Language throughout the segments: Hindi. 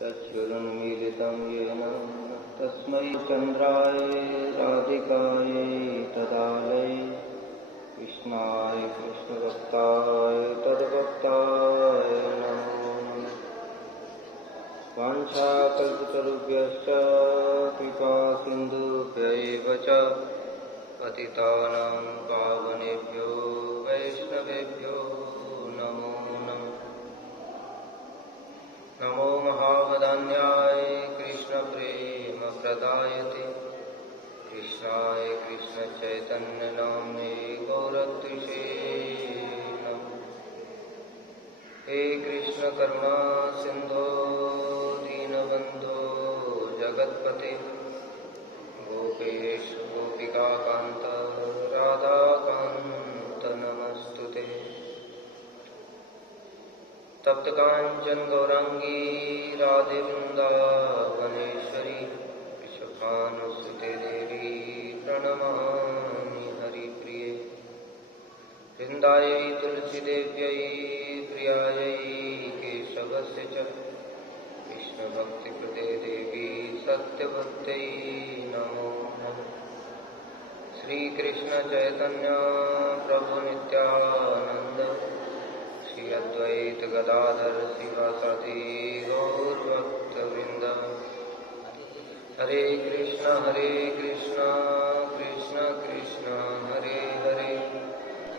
तच्चुरुन्मीलितं येन तस्मै चन्द्राय राधिकायै तदालये कृष्णाय कृष्णभक्ताय तद्भक्ताय नमो नमः। वाञ्छाकल्पतरुभ्यश्च कृपासिन्धुभ्यैव च पतितानां पावनेभ्यो वैष्णवेभ्यो नमो नमः। नमो महावदान्याय कृष्णप्रेमप्रदायते कृष्णाय कृष्णचैतन्यनाम्ने गौरत्रिषे नमः। हे कृष्ण करुणा सिन्धो दीनबन्धो जगत्पते गोपेश गोपिकान्त राधाकान्त नमस्तुते। तप्त कांचन गौरांगी राधे वृंदावनेश्वरी वृषभानुसुते देवी प्रणमामि हरिप्रिये। वृंदायै तुलसीदेव्यै प्रियायै केशवस्य च कृष्णभक्तिकृते देवी सत्यवत्यै नमो नमः। श्रीकृष्ण चैतन्य प्रभु नित्यानंद श्री अद्वैत गदाधर शिवासादि गौरभक्तवृंद। हरे कृष्ण कृष्ण कृष्ण हरे हरे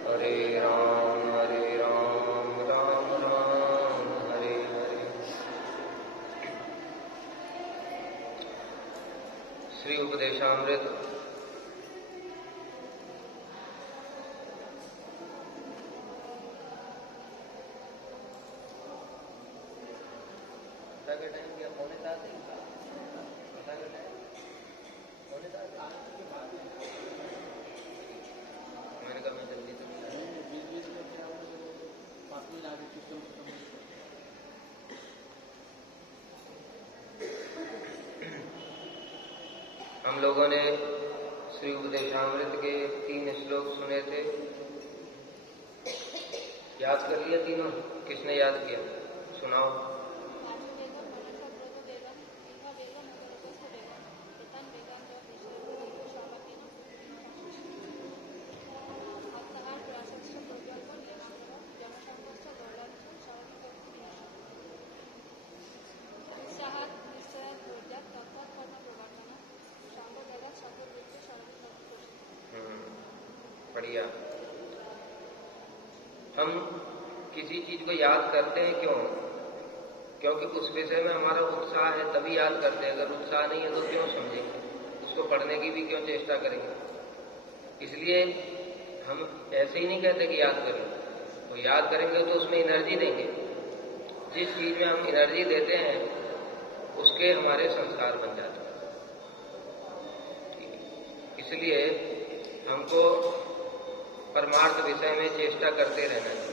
हरे राम राम राम हरे हरे। श्री उपदेशामृत हम लोगों ने श्री उपदेशामृत के 3 श्लोक सुने थे। याद कर लिया तीनों? किसने याद किया? सुनाओ। बढ़िया। हम किसी चीज को याद करते हैं क्यों? क्योंकि उस विषय में हमारा उत्साह है, तभी याद करते हैं। अगर उत्साह नहीं है तो क्यों समझेंगे, उसको पढ़ने की भी क्यों चेष्टा करेंगे। इसलिए हम ऐसे ही नहीं कहते कि याद करें, वो याद करेंगे तो उसमें एनर्जी देंगे। जिस चीज में हम एनर्जी देते हैं उसके हमारे संस्कार बन जाते हैं। इसलिए हमको परमार्थ विषय में चेष्टा करते रहना चाहिए।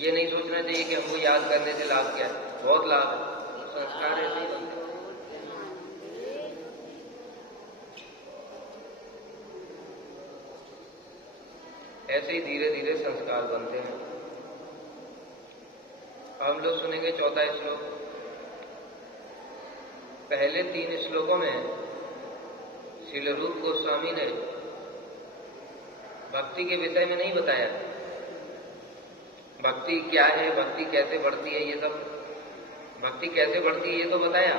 ये नहीं सोचना चाहिए कि हमको याद करने से लाभ क्या है। बहुत लाभ है, संस्कार ऐसे ही बनते हैं। ऐसे ही धीरे धीरे संस्कार बनते हैं। हम लोग सुनेंगे 14 श्लोक। पहले 3 श्लोकों में श्रील रूप गोस्वामी ने भक्ति के विषय में नहीं बताया। भक्ति क्या है, भक्ति कैसे बढ़ती है, ये सब भक्ति कैसे बढ़ती है ये तो बताया,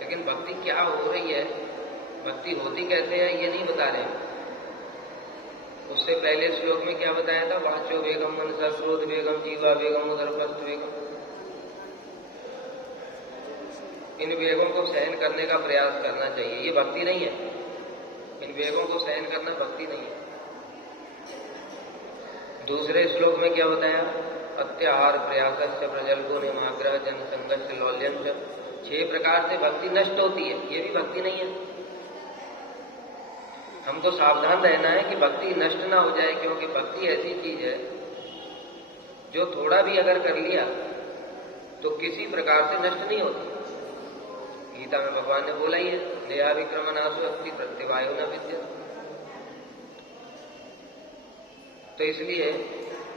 लेकिन भक्ति क्या हो रही है, भक्ति होती कैसे है ये नहीं बता रहे। उससे पहले श्लोक में क्या बताया था? वाचो वेगम मनसा क्रोध वेगम जीवा वेगम उदरपस्थ वेगम। इन वेगों को सहन करने का प्रयास करना चाहिए। ये भक्ति नहीं है। इन वेगों को सहन करना भक्ति नहीं है। दूसरे श्लोक में क्या बताया? अत्याहार प्रयासस्य प्रजल्पो निमाग्रह जन संघर्ष लौल्यम च। 6 प्रकार से भक्ति नष्ट होती है, ये भी भक्ति नहीं है। हमको सावधान रहना है कि भक्ति नष्ट ना हो जाए, क्योंकि भक्ति ऐसी चीज है जो थोड़ा भी अगर कर लिया तो किसी प्रकार से नष्ट नहीं होती। गीता में भगवान ने बोला ही है, नया विक्रमणासु अस्ति प्रत्यवायो न विद्यते। तो इसलिए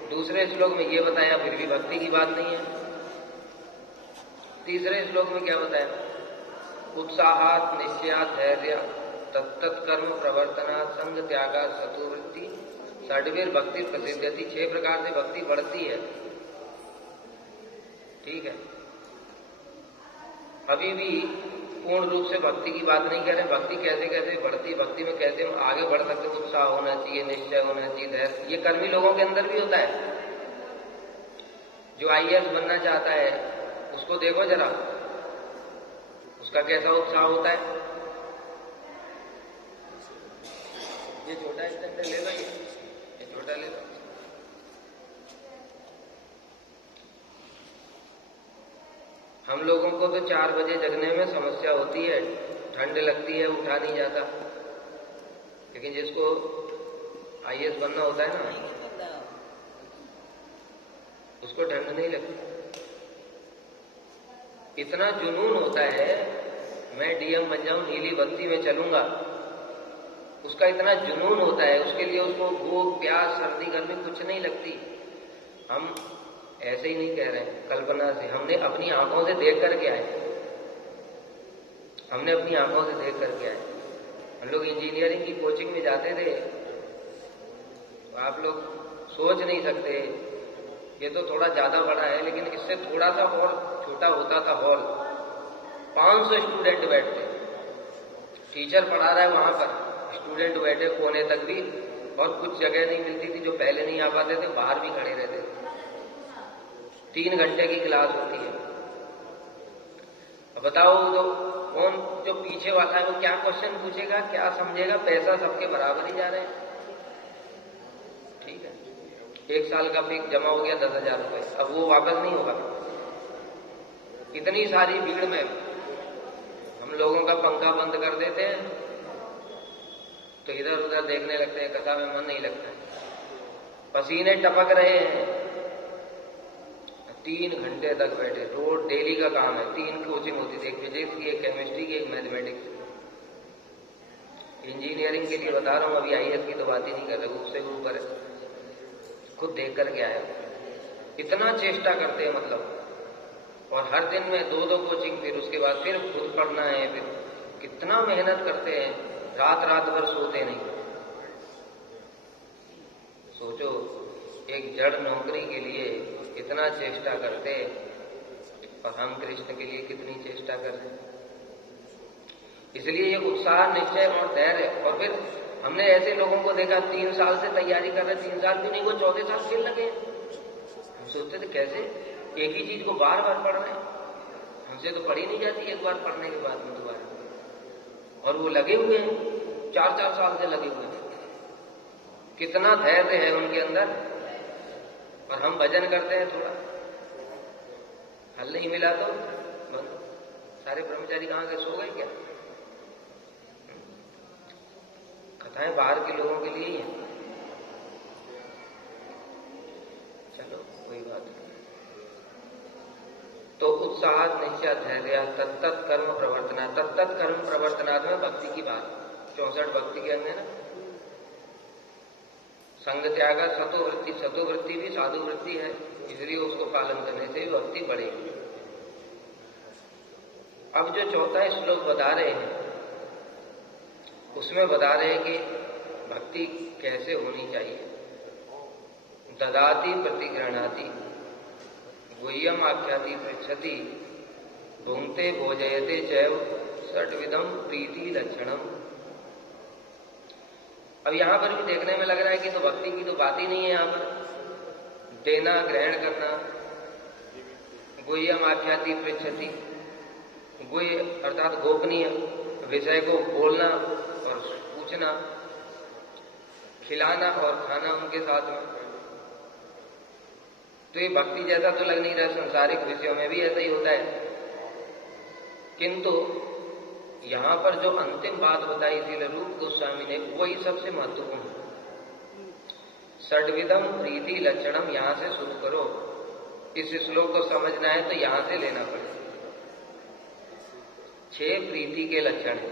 दूसरे श्लोक में ये बताया, फिर भी भक्ति की बात नहीं है। तीसरे श्लोक में क्या बताया? उत्साहात निश्चयात धैर्य तत्त कर्म प्रवर्तनात् संग त्यागात् सतुवृत्ति षड्वीर भक्ति प्रसिद्धति। 6 प्रकार से भक्ति बढ़ती है। ठीक है, अभी भी पूर्ण रूप से भक्ति की बात नहीं कर रहे। भक्ति कैसे कैसे बढ़ती, भक्ति में कैसे हम आगे बढ़ सकते, उत्साह होना चाहिए, निश्चय होना चाहिए, धैर्य। ये कर्मी लोगों के अंदर भी होता है। जो आईएएस बनना चाहता है उसको देखो जरा, उसका कैसा उत्साह होता है। ये छोटा स्टैंडर्ड ले लो, ये छोटा ले लो। हम लोगों को तो 4 बजे जगने में समस्या होती है, ठंड लगती है, उठा नहीं जाता। लेकिन जिसको आईएएस बनना होता है ना, उसको ठंड नहीं लगती। इतना जुनून होता है, मैं डीएम बन जाऊं, नीली बत्ती में चलूंगा, उसका इतना जुनून होता है। उसके लिए उसको भूख प्यास सर्दी गर्मी कुछ नहीं लगती। हम ऐसे ही नहीं कह रहे हैं, कल्पना से, हमने अपनी आंखों से देख करके आए। हमने अपनी आंखों से देख करके आए। हम लोग इंजीनियरिंग की कोचिंग में जाते थे, तो आप लोग सोच नहीं सकते, ये तो थोड़ा ज्यादा बड़ा है, लेकिन इससे थोड़ा सा और छोटा होता था हॉल। 500 स्टूडेंट बैठते, टीचर पढ़ा रहा है वहां पर, स्टूडेंट बैठे कोने तक भी, और कुछ जगह नहीं मिलती थी, जो पहले नहीं आ पाते थे बाहर भी खड़े रहते थे। 3 घंटे की क्लास होती है। अब बताओ, जो पीछे वाला है वो क्या क्वेश्चन पूछेगा, क्या समझेगा? पैसा सबके बराबर ही जा रहे हैं। ठीक है, 1 साल का फीस जमा हो गया 10,000 रुपए, अब वो वापस नहीं होगा। इतनी सारी भीड़ में हम लोगों का पंखा बंद कर देते हैं, तो इधर उधर देखने लगते हैं, कथा में मन नहीं लगता है, पसीने टपक रहे हैं। 3 घंटे तक बैठे, रोज डेली का काम है। 3 कोचिंग होती थी, एक फिजिक्स की, एक केमिस्ट्री की, एक मैथमेटिक्स की। इंजीनियरिंग के लिए बता रहा हूं, अभी आईएएस की तो बात ही नहीं कर रहे, उससे ऊपर है। खुद देख करके आया, इतना चेष्टा करते हैं मतलब। और हर दिन में 2-2 कोचिंग, फिर उसके बाद फिर खुद पढ़ना है, फिर कितना मेहनत करते हैं, रात भर सोते नहीं। सोचो, एक जड़ नौकरी के लिए इतना चेष्टा करते, और हम कृष्ण के लिए कितनी चेष्टा कर रहे हैं। इसलिए ये उत्साह, निश्चय और धैर्य। और फिर हमने ऐसे लोगों को देखा 3 साल से तैयारी कर रहे, 3 साल भी नहीं, वो 4थे साल फिर लगे। हम सोचते थे कैसे एक ही चीज को बार बार पढ़ रहे हैं, हमसे तो पढ़ी नहीं जाती एक बार पढ़ने के बाद में दोबारा। और वो लगे हुए हैं, 4-4 साल से लगे हुए हैं। कितना धैर्य है उनके अंदर। और हम भजन करते हैं, थोड़ा हल नहीं मिला तो बस सारे ब्रह्मचारी कहां के सो गए क्या? कथाएं बाहर के लोगों के लिए ही हैं। चलो कोई बात नहीं। तो उत्साह निश्चय धैर्य तत्त कर्म प्रवर्तना, तत्त कर्म प्रवर्तनात् में भक्ति की बात। 64 भक्ति के अंग है ना। संग त्याग सतोवृत्ति, सतोवृत्ति भी साधु वृत्ति है, इसलिए उसको पालन करने से भी भक्ति बढ़ेगी। अब जो 4था श्लोक बता रहे हैं, उसमें बता रहे हैं कि भक्ति कैसे होनी चाहिए। ददाति प्रतिगृह्णाति गुह्यम आख्याति पृच्छति भुंक्ते भोजयते चैव षड्विधम प्रीति लक्षणम। अब यहां पर भी देखने में लग रहा है कि तो भक्ति की तो बात ही नहीं है। यहां पर देना, ग्रहण करना, गुह्यम आख्याति पृच्छति, गुह्य अर्थात गोपनीय विषय को बोलना और पूछना, खिलाना और खाना उनके साथ में। तो ये भक्ति जैसा तो लग नहीं रहा। संसारिक विषयों में भी ऐसा ही होता है, किंतु यहां पर जो अंतिम बात बताई इसीलिए रूप गोस्वामी ने, वही सबसे महत्वपूर्ण है। षड्विधम प्रीति लक्षणम, यहां से शुरू करो। इस श्लोक को समझना है तो यहां से लेना पड़ेगा। 6 प्रीति के लक्षण है,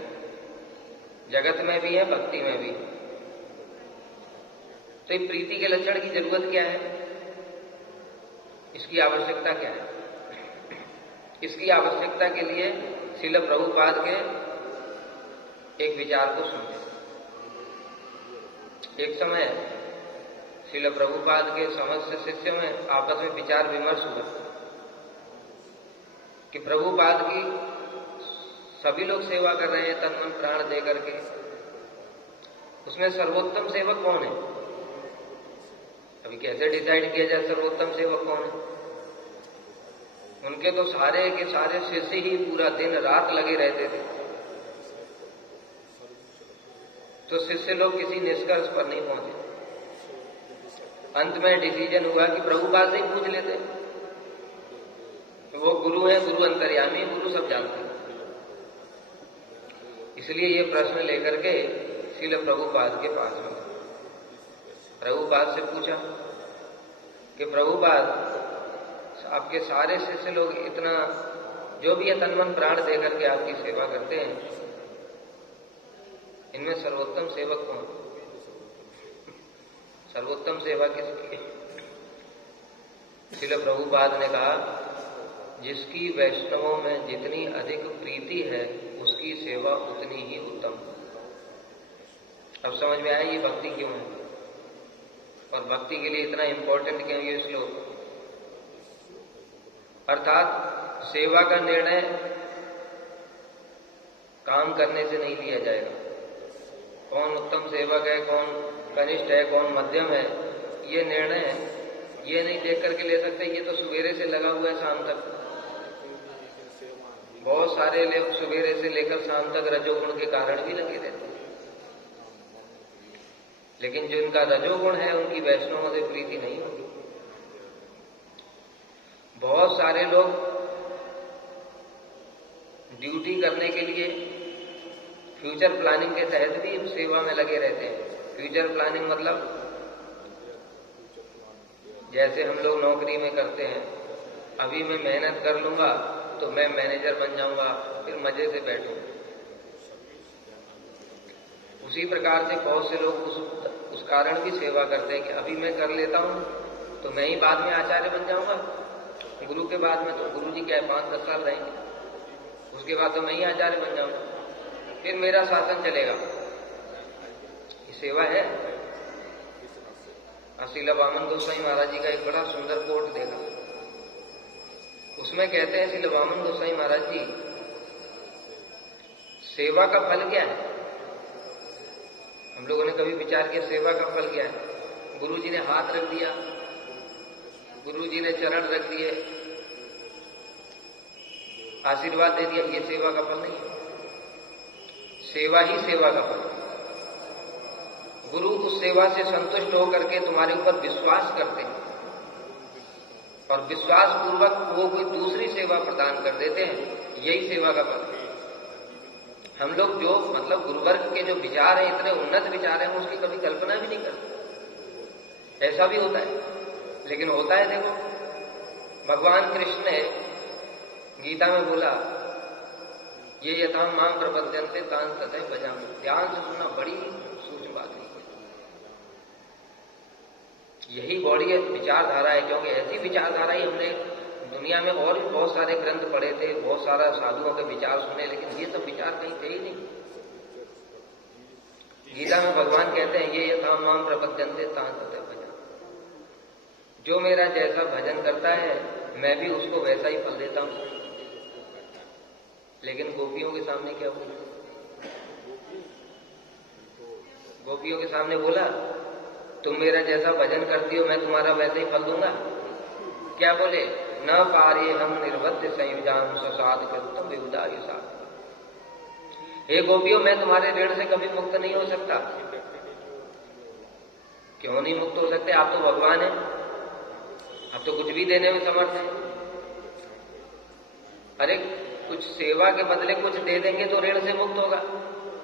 जगत में भी है, भक्ति में भी। तो ये प्रीति के लक्षण की जरूरत क्या है, इसकी आवश्यकता क्या है? इसकी आवश्यकता के लिए श्रील प्रभुपाद के एक विचार को सुनते। एक समय श्रील प्रभुपाद के समस्त शिष्यों में आपस में विचार विमर्श हुआ कि प्रभुपाद की सभी लोग सेवा कर रहे हैं तन मन प्राण दे करके, उसमें सर्वोत्तम सेवक कौन है? अभी कैसे डिसाइड किया जाए सर्वोत्तम सेवक कौन है? उनके तो सारे के सारे शिष्य ही पूरा दिन रात लगे रहते थे, तो शिष्य लोग किसी निष्कर्ष पर नहीं पहुंचे। अंत में डिसीजन हुआ कि प्रभुपाद से ही पूछ लेते, वो गुरु है, गुरु अंतर्यामी, गुरु सब जानते हैं। इसलिए ये प्रश्न लेकर के श्रील प्रभुपाद के पास में प्रभुपाद से पूछा कि प्रभुपाद, आपके सारे शिष्य लोग इतना जो भी है तन मन प्राण देकर के आपकी सेवा करते हैं, इनमें सर्वोत्तम सेवक कौन? सर्वोत्तम सेवा किसकी है? श्रील प्रभुपाद ने कहा, जिसकी वैष्णवों में जितनी अधिक प्रीति है उसकी सेवा उतनी ही उत्तम। अब समझ में आया ये भक्ति क्यों है और भक्ति के लिए इतना इंपॉर्टेंट क्यों ये श्लोक। अर्थात सेवा का निर्णय काम करने से नहीं लिया जाएगा। कौन उत्तम सेवक है, कौन कनिष्ठ है, कौन मध्यम है, ये निर्णय ये नहीं देख करके ले सकते ये तो सवेरे से लगा हुआ है शाम तक। बहुत सारे लोग सवेरे से लेकर शाम तक रजोगुण के कारण भी लगे रहते हैं, लेकिन जिनका रजोगुण है उनकी वैष्णवों से प्रीति नहीं होगी। बहुत सारे लोग ड्यूटी करने के लिए फ्यूचर प्लानिंग के तहत भी सेवा में लगे रहते हैं। फ्यूचर प्लानिंग मतलब जैसे हम लोग नौकरी में करते हैं, अभी मैं मेहनत कर लूंगा तो मैं मैनेजर बन जाऊंगा, फिर मजे से बैठूंगा। उसी प्रकार से बहुत से लोग उस कारण भी सेवा करते हैं कि अभी मैं कर लेता हूं तो मैं ही बाद में आचार्य बन जाऊंगा। गुरु के बाद में तो गुरु जी क्या 5-10 साल रहेंगे, उसके बाद तो मैं ही आचार्य बन जाऊंगा, फिर मेरा शासन चलेगा। ये सेवा है। श्रील वामन गोसाई महाराज जी का एक बड़ा सुंदर कोट देखा, उसमें कहते हैं श्रील वामन गोसाई महाराज जी, सेवा का फल क्या है? हम लोगों ने कभी विचार किया सेवा का फल क्या है? गुरु जी ने हाथ रख दिया, गुरु जी ने चरण रख दिए, आशीर्वाद दे दिया, ये सेवा का फल नहीं है। सेवा ही सेवा का फल। गुरु उस सेवा से संतुष्ट होकर के तुम्हारे ऊपर विश्वास करते हैं और विश्वास पूर्वक वो कोई दूसरी सेवा प्रदान कर देते हैं, यही सेवा का फल है। हम लोग जो मतलब गुरुवर्ग के जो विचार हैं, इतने उन्नत विचार हैं, उसकी कभी कल्पना भी नहीं करते। ऐसा भी होता है, लेकिन होता है। देखो भगवान कृष्ण ने गीता में बोला, ये यथा मां प्रपद्यन्ते तान् तथैव भजामि। ध्यान से सुनना, बड़ी सूक्ष्म बात है। यही बड़ी विचारधारा है, क्योंकि ऐसी विचारधारा ही हमने दुनिया में और भी बहुत सारे ग्रंथ पढ़े थे, बहुत सारा साधुओं के विचार सुने, लेकिन ये सब विचार कहीं थे ही नहीं। गीता में भगवान कहते हैं, ये यथा मां प्रपद्यन्ते तान् तथैव भजामि। जो मेरा जैसा भजन करता है मैं भी उसको वैसा ही फल देता हूं। लेकिन गोपियों के सामने क्या बोला? गोपियों के सामने बोला, तुम मेरा जैसा भजन करती हो मैं तुम्हारा वैसे ही फल दूंगा। क्या बोले? न पारे हम निर्बद्ध संयुजाम ससाद कृतम विबुधायुषाद। हे गोपियों, मैं तुम्हारे ऋण से कभी मुक्त नहीं हो सकता। क्यों नहीं मुक्त हो सकते? आप तो भगवान हैं, आप तो कुछ भी देने में समर्थ हैं। अरे कुछ सेवा के बदले कुछ दे देंगे तो ऋण से मुक्त होगा,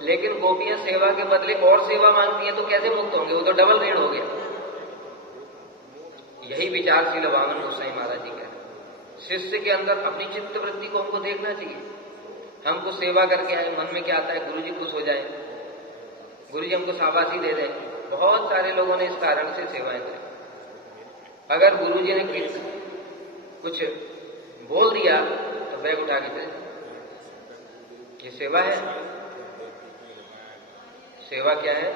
लेकिन गोपियां सेवा के बदले और सेवा मांगती हैं तो कैसे मुक्त होंगे? वो तो डबल ऋण हो गया। यही विचार श्रील वामन गोसाई महाराज जी कहते हैं। शिष्य के अंदर अपनी चित्त वृत्ति को हमको देखना चाहिए। हम कुछ सेवा करके आए, मन में क्या आता है? गुरु जी खुश हो जाए, गुरु जी हमको शाबाशी दे दें। बहुत सारे लोगों ने इस कारण से सेवाएं करी। अगर गुरु जी ने कुछ बोल दिया तो बैग उठा के चले। ये सेवा है? सेवा क्या है?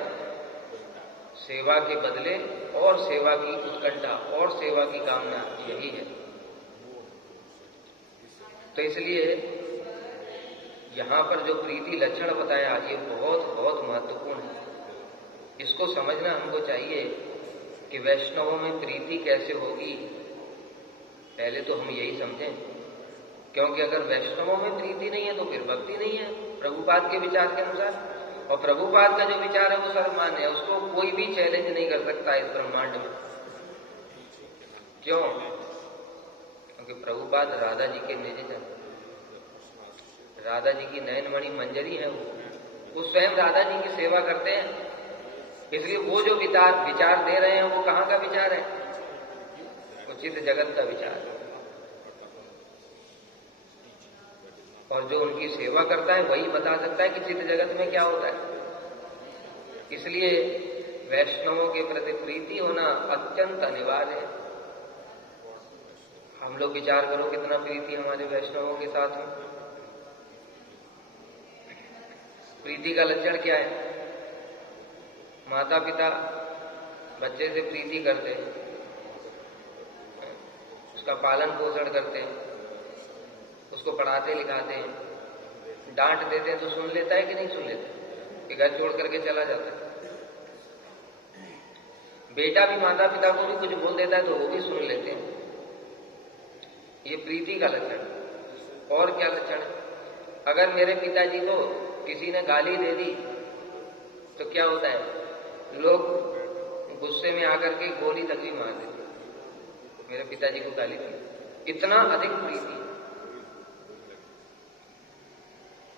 सेवा के बदले और सेवा की उत्कंठा और सेवा की कामना, यही है। तो इसलिए यहां पर जो प्रीति लक्षण बताया ये बहुत बहुत महत्वपूर्ण है। इसको समझना हमको चाहिए कि वैष्णवों में प्रीति कैसे होगी। पहले तो हम यही समझें, क्योंकि अगर वैष्णवों में प्रीति नहीं है तो फिर भक्ति नहीं है प्रभुपाद के विचार के अनुसार। और प्रभुपाद का जो विचार है वो सर्वमान्य है, उसको कोई भी चैलेंज नहीं कर सकता इस ब्रह्मांड में। क्यों? क्योंकि प्रभुपाद राधा जी के निज जन, राधा जी की नयनमणि मंजरी है, वो स्वयं राधा जी की सेवा करते हैं। इसलिए वो जो विचार दे रहे हैं वो कहां का विचार है? उचित जगत का विचार है। और जो उनकी सेवा करता है वही बता सकता है कि चित्त जगत में क्या होता है। इसलिए वैष्णवों के प्रति प्रीति होना अत्यंत अनिवार्य है। हम लोग विचार करो कितना प्रीति हमारे वैष्णवों के साथ में। प्रीति का लक्षण क्या है? माता पिता बच्चे से प्रीति करते हैं, उसका पालन पोषण करते हैं, उसको पढ़ाते लिखाते हैं, डांट देते हैं तो सुन लेता है कि नहीं सुन लेता, कि घर छोड़ करके चला जाता है। बेटा भी माता पिता को भी कुछ बोल देता है तो वो भी सुन लेते हैं। ये प्रीति का लक्षण। और क्या लक्षण है? अगर मेरे पिताजी को किसी ने गाली दे दी तो क्या होता है? लोग गुस्से में आकर के गोली तक भी मार देते। मेरे पिताजी को गाली दी, इतना अधिक प्रीति।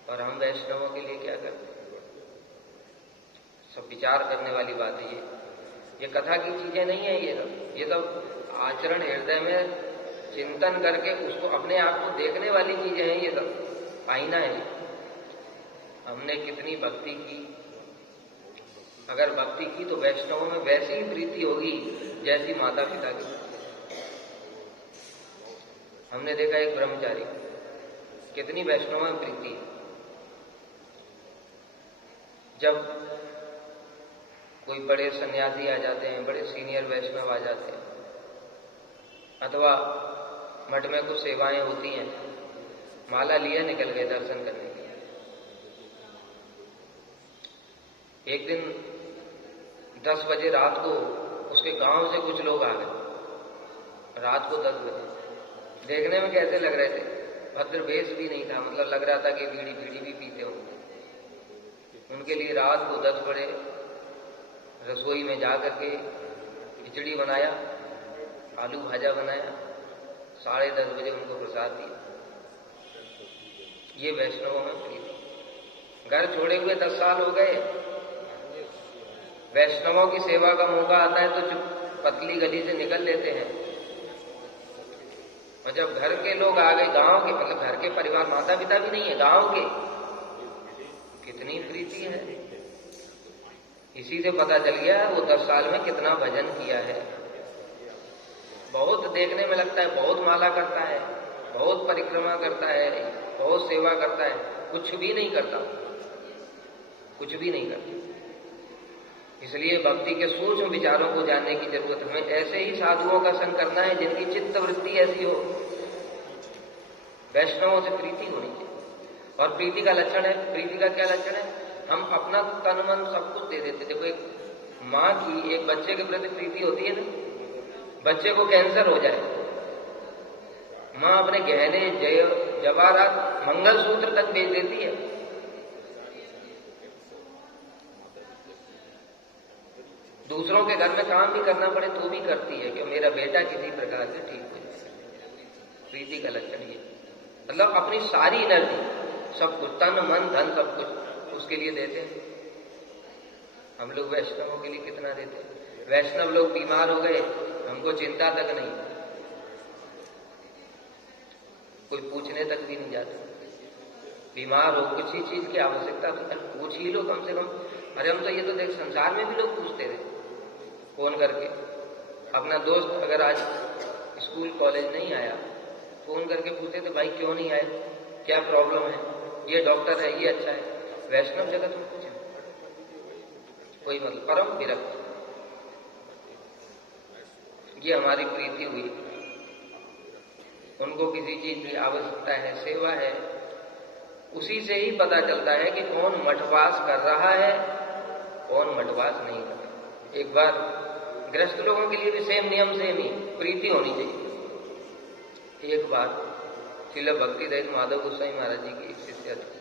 और हम वैष्णवों के लिए क्या करते हैं? सब विचार करने वाली बात है ये कथा की चीजें नहीं है। ये सब आचरण, हृदय में चिंतन करके उसको अपने आप को देखने वाली चीजें हैं। ये सब आईना है। हमने कितनी भक्ति की, अगर भक्ति की तो वैष्णवों में वैसी ही प्रीति होगी जैसी माता पिता की। हमने देखा एक ब्रह्मचारी, कितनी वैष्णव में प्रीति है। जब कोई बड़े सन्यासी आ जाते हैं, बड़े सीनियर वैष्णव आ जाते हैं, अथवा मठ में कुछ सेवाएं होती हैं, माला लिए निकल गए दर्शन करने के लिए। एक दिन 10 बजे रात को उसके गांव से कुछ लोग आ गए, रात को 10 बजे। देखने में कैसे लग रहे थे? भद्र वेश भी नहीं था, मतलब लग रहा था कि बीड़ी भी पीते होंगे। उनके लिए रात को 10 बजे रसोई में जा करके खिचड़ी बनाया, आलू भाजा बनाया, 10:30 बजे उनको प्रसाद दिया। ये वैष्णवों में प्रीति। घर छोड़े हुए 10 साल हो गए, वैष्णवों की सेवा का मौका आता है तो चुप पतली गली से निकल लेते हैं। और जब घर के लोग आ गए, गांव के, मतलब घर के परिवार, माता पिता भी नहीं है, गांव के, कितनी प्रीति है। इसी से पता चल गया वो 10 साल में कितना भजन किया है। बहुत देखने में लगता है, बहुत माला करता है, बहुत परिक्रमा करता है, बहुत सेवा करता है, कुछ भी नहीं करता, कुछ भी नहीं करता। इसलिए भक्ति के सूक्ष्म विचारों को जानने की जरूरत है। हमें ऐसे ही साधुओं का संग करना है जिनकी चित्त वृत्ति ऐसी हो। वैष्णवों से प्रीति होनी चाहिए। और प्रीति का लक्षण है, प्रीति का क्या लक्षण है? हम अपना तन मन सब कुछ दे देते। देखो, एक माँ की एक बच्चे के प्रति प्रीति होती है ना। बच्चे को कैंसर हो जाए, माँ अपने गहने, जवाहरात, मंगलसूत्र तक बेच देती है। दूसरों के घर में काम भी करना पड़े तो भी करती है कि मेरा बेटा किसी प्रकार से ठीक हो जाए। प्रीति का लक्षण ये, मतलब अपनी सारी एनर्जी, सब कुछ, तन मन धन सब कुछ उसके लिए देते हैं। हम लोग वैष्णवों के लिए कितना देते हैं? वैष्णव लोग बीमार हो गए, हमको चिंता तक नहीं, कोई पूछने तक भी नहीं जाता। बीमार हो, कुछ ही चीज की आवश्यकता तो पूछ ही लो कम से कम। अरे हम तो ये तो देख, संसार में भी लोग पूछते थे फोन करके। अपना दोस्त अगर आज स्कूल कॉलेज नहीं आया, फोन करके पूछते थे भाई क्यों नहीं आए, क्या प्रॉब्लम है, ये डॉक्टर है, ये अच्छा है। वैष्णव जगत में कुछ कोई मतलब परम विरक्त, ये हमारी प्रीति हुई। उनको किसी चीज की आवश्यकता है, सेवा है, उसी से ही पता चलता है कि कौन मठवास कर रहा है, कौन मठवास नहीं कर रहा। एक बार गृहस्थ लोगों के लिए भी सेम नियम, सेम ही प्रीति होनी चाहिए। एक बार श्रील भक्तिदैत माधव गोस्वामी महाराज जी की एक शिष्या थी,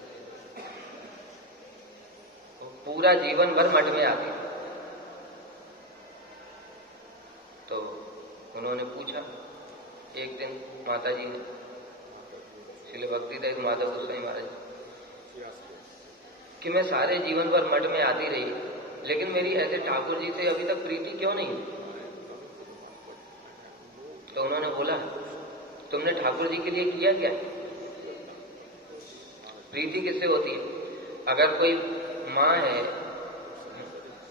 पूरा जीवन भर मठ में आती, तो उन्होंने पूछा एक दिन माता जी ने, श्रील भक्तिदैत माधव गोस्वामी महाराज कि मैं सारे जीवन भर मठ में आती रही, लेकिन मेरी ऐसे ठाकुर जी से अभी तक प्रीति क्यों नहीं? तो उन्होंने बोला तुमने ठाकुर जी के लिए किया क्या? प्रीति किससे होती है? अगर कोई माँ है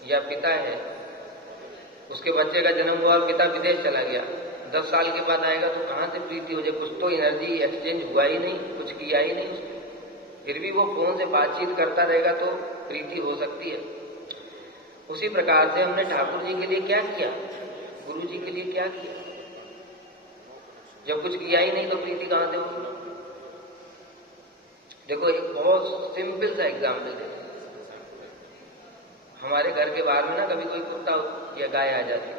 या पिता है, उसके बच्चे का जन्म हुआ और पिता विदेश चला गया, 10 साल के बाद आएगा तो कहां से प्रीति हो जाए? कुछ तो एनर्जी एक्सचेंज हुआ ही नहीं, कुछ किया ही नहीं उसने, फिर भी वो फोन से बातचीत करता रहेगा तो प्रीति हो सकती है। उसी प्रकार से हमने ठाकुर जी के लिए क्या किया, गुरु जी के लिए क्या किया? जब कुछ किया ही नहीं तो प्रीति कहां से होगी? देखो एक बहुत सिंपल सा एग्जाम्पल देते, हमारे घर के बाहर में ना कभी कोई कुत्ता या गाय आ जाती,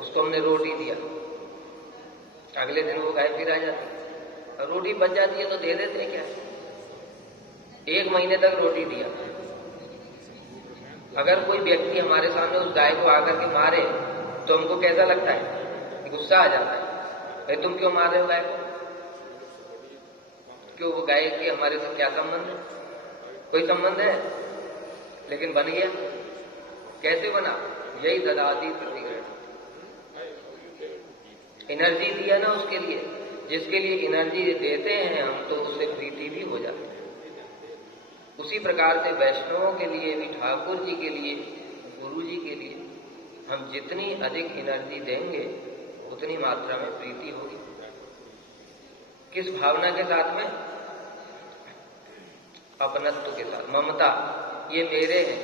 उसको हमने रोटी दिया, अगले दिन वो गाय फिर आ जाती, और रोटी बच जाती है तो दे देते हैं क्या? 1 महीने तक रोटी दिया। अगर कोई व्यक्ति हमारे सामने उस गाय को आकर के मारे तो हमको कैसा लगता है? गुस्सा आ जाता है, भाई तुम क्यों मार रहे हो गाय को? क्यों? वो गाय के हमारे से क्या संबंध है? कोई संबंध है? लेकिन बन गया। कैसे बना? यही ददाती प्रतिग्रहण, एनर्जी दिया ना उसके लिए, जिसके लिए एनर्जी देते हैं हम तो उससे प्रीति भी हो जाती है। उसी प्रकार से वैष्णवों के लिए भी, ठाकुर जी के लिए, गुरु जी के लिए हम जितनी अधिक एनर्जी देंगे उतनी मात्रा में प्रीति होगी। किस भावना के साथ में? अपनत्व के साथ, ममता, ये मेरे हैं,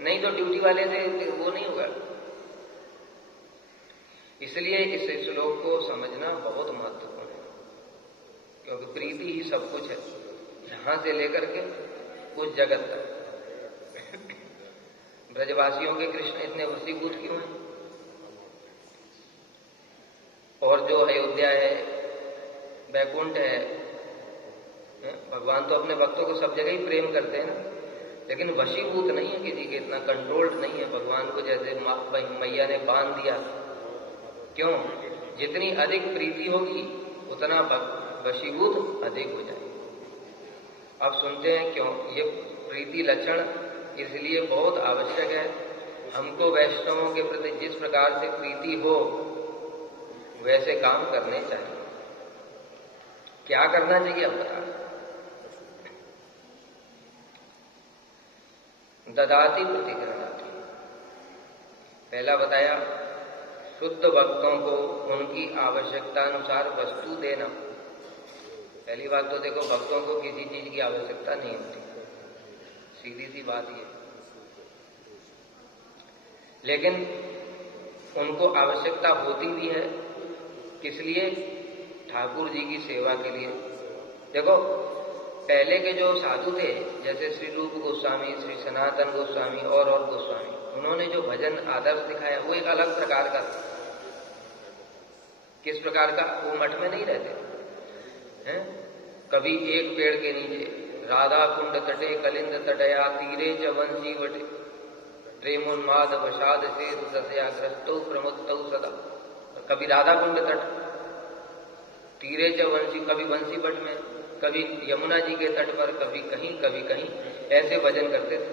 नहीं तो ड्यूटी वाले से वो नहीं होगा। इसलिए इस श्लोक को समझना बहुत महत्वपूर्ण है, क्योंकि प्रीति ही सब कुछ है, यहां से लेकर के उस जगत तक। ब्रजवासियों के कृष्ण इतने वशीभूत क्यों हैं? और जो अयोध्या है, वैकुंठ है, भगवान तो अपने भक्तों को सब जगह ही प्रेम करते हैं ना, लेकिन वशीभूत नहीं है किसी के, इतना कंट्रोल्ड नहीं है भगवान को जैसे मैया ने बांध दिया। क्यों? जितनी अधिक प्रीति होगी उतना वशीभूत अधिक हो जाए। अब सुनते हैं क्यों? ये प्रीति लक्षण इसलिए बहुत आवश्यक है। हमको वैष्णवों के प्रति जिस प्रकार से प्रीति हो वैसे काम करने चाहिए। क्या करना चाहिए अब बता। ददाती प्रतिग्रहणाति, पहला बताया शुद्ध भक्तों को उनकी आवश्यकता अनुसार वस्तु देना। पहली बात तो देखो, भक्तों को किसी चीज की आवश्यकता नहीं होती, सीधी सी बात ये, लेकिन उनको आवश्यकता होती भी है। किस लिए? ठाकुर जी की सेवा के लिए। देखो पहले के जो साधु थे, जैसे श्री रूप गोस्वामी, श्री सनातन गोस्वामी और गोस्वामी, उन्होंने जो भजन आदर्श दिखाया वो एक अलग प्रकार का था। किस प्रकार का? वो मठ में नहीं रहते हैं, कभी एक पेड़ के नीचे, राधा कुंड तटे कलिंद तटया तीरे च वंशी वटे प्रेमोन्माद वशाद से दशयाग्रस्तो प्रमुक्तौ सदा। कभी राधा कुंड तट, तीरे च वंशी, कभी वंशी बट में, कभी यमुना जी के तट पर, कभी कहीं ऐसे भजन करते थे।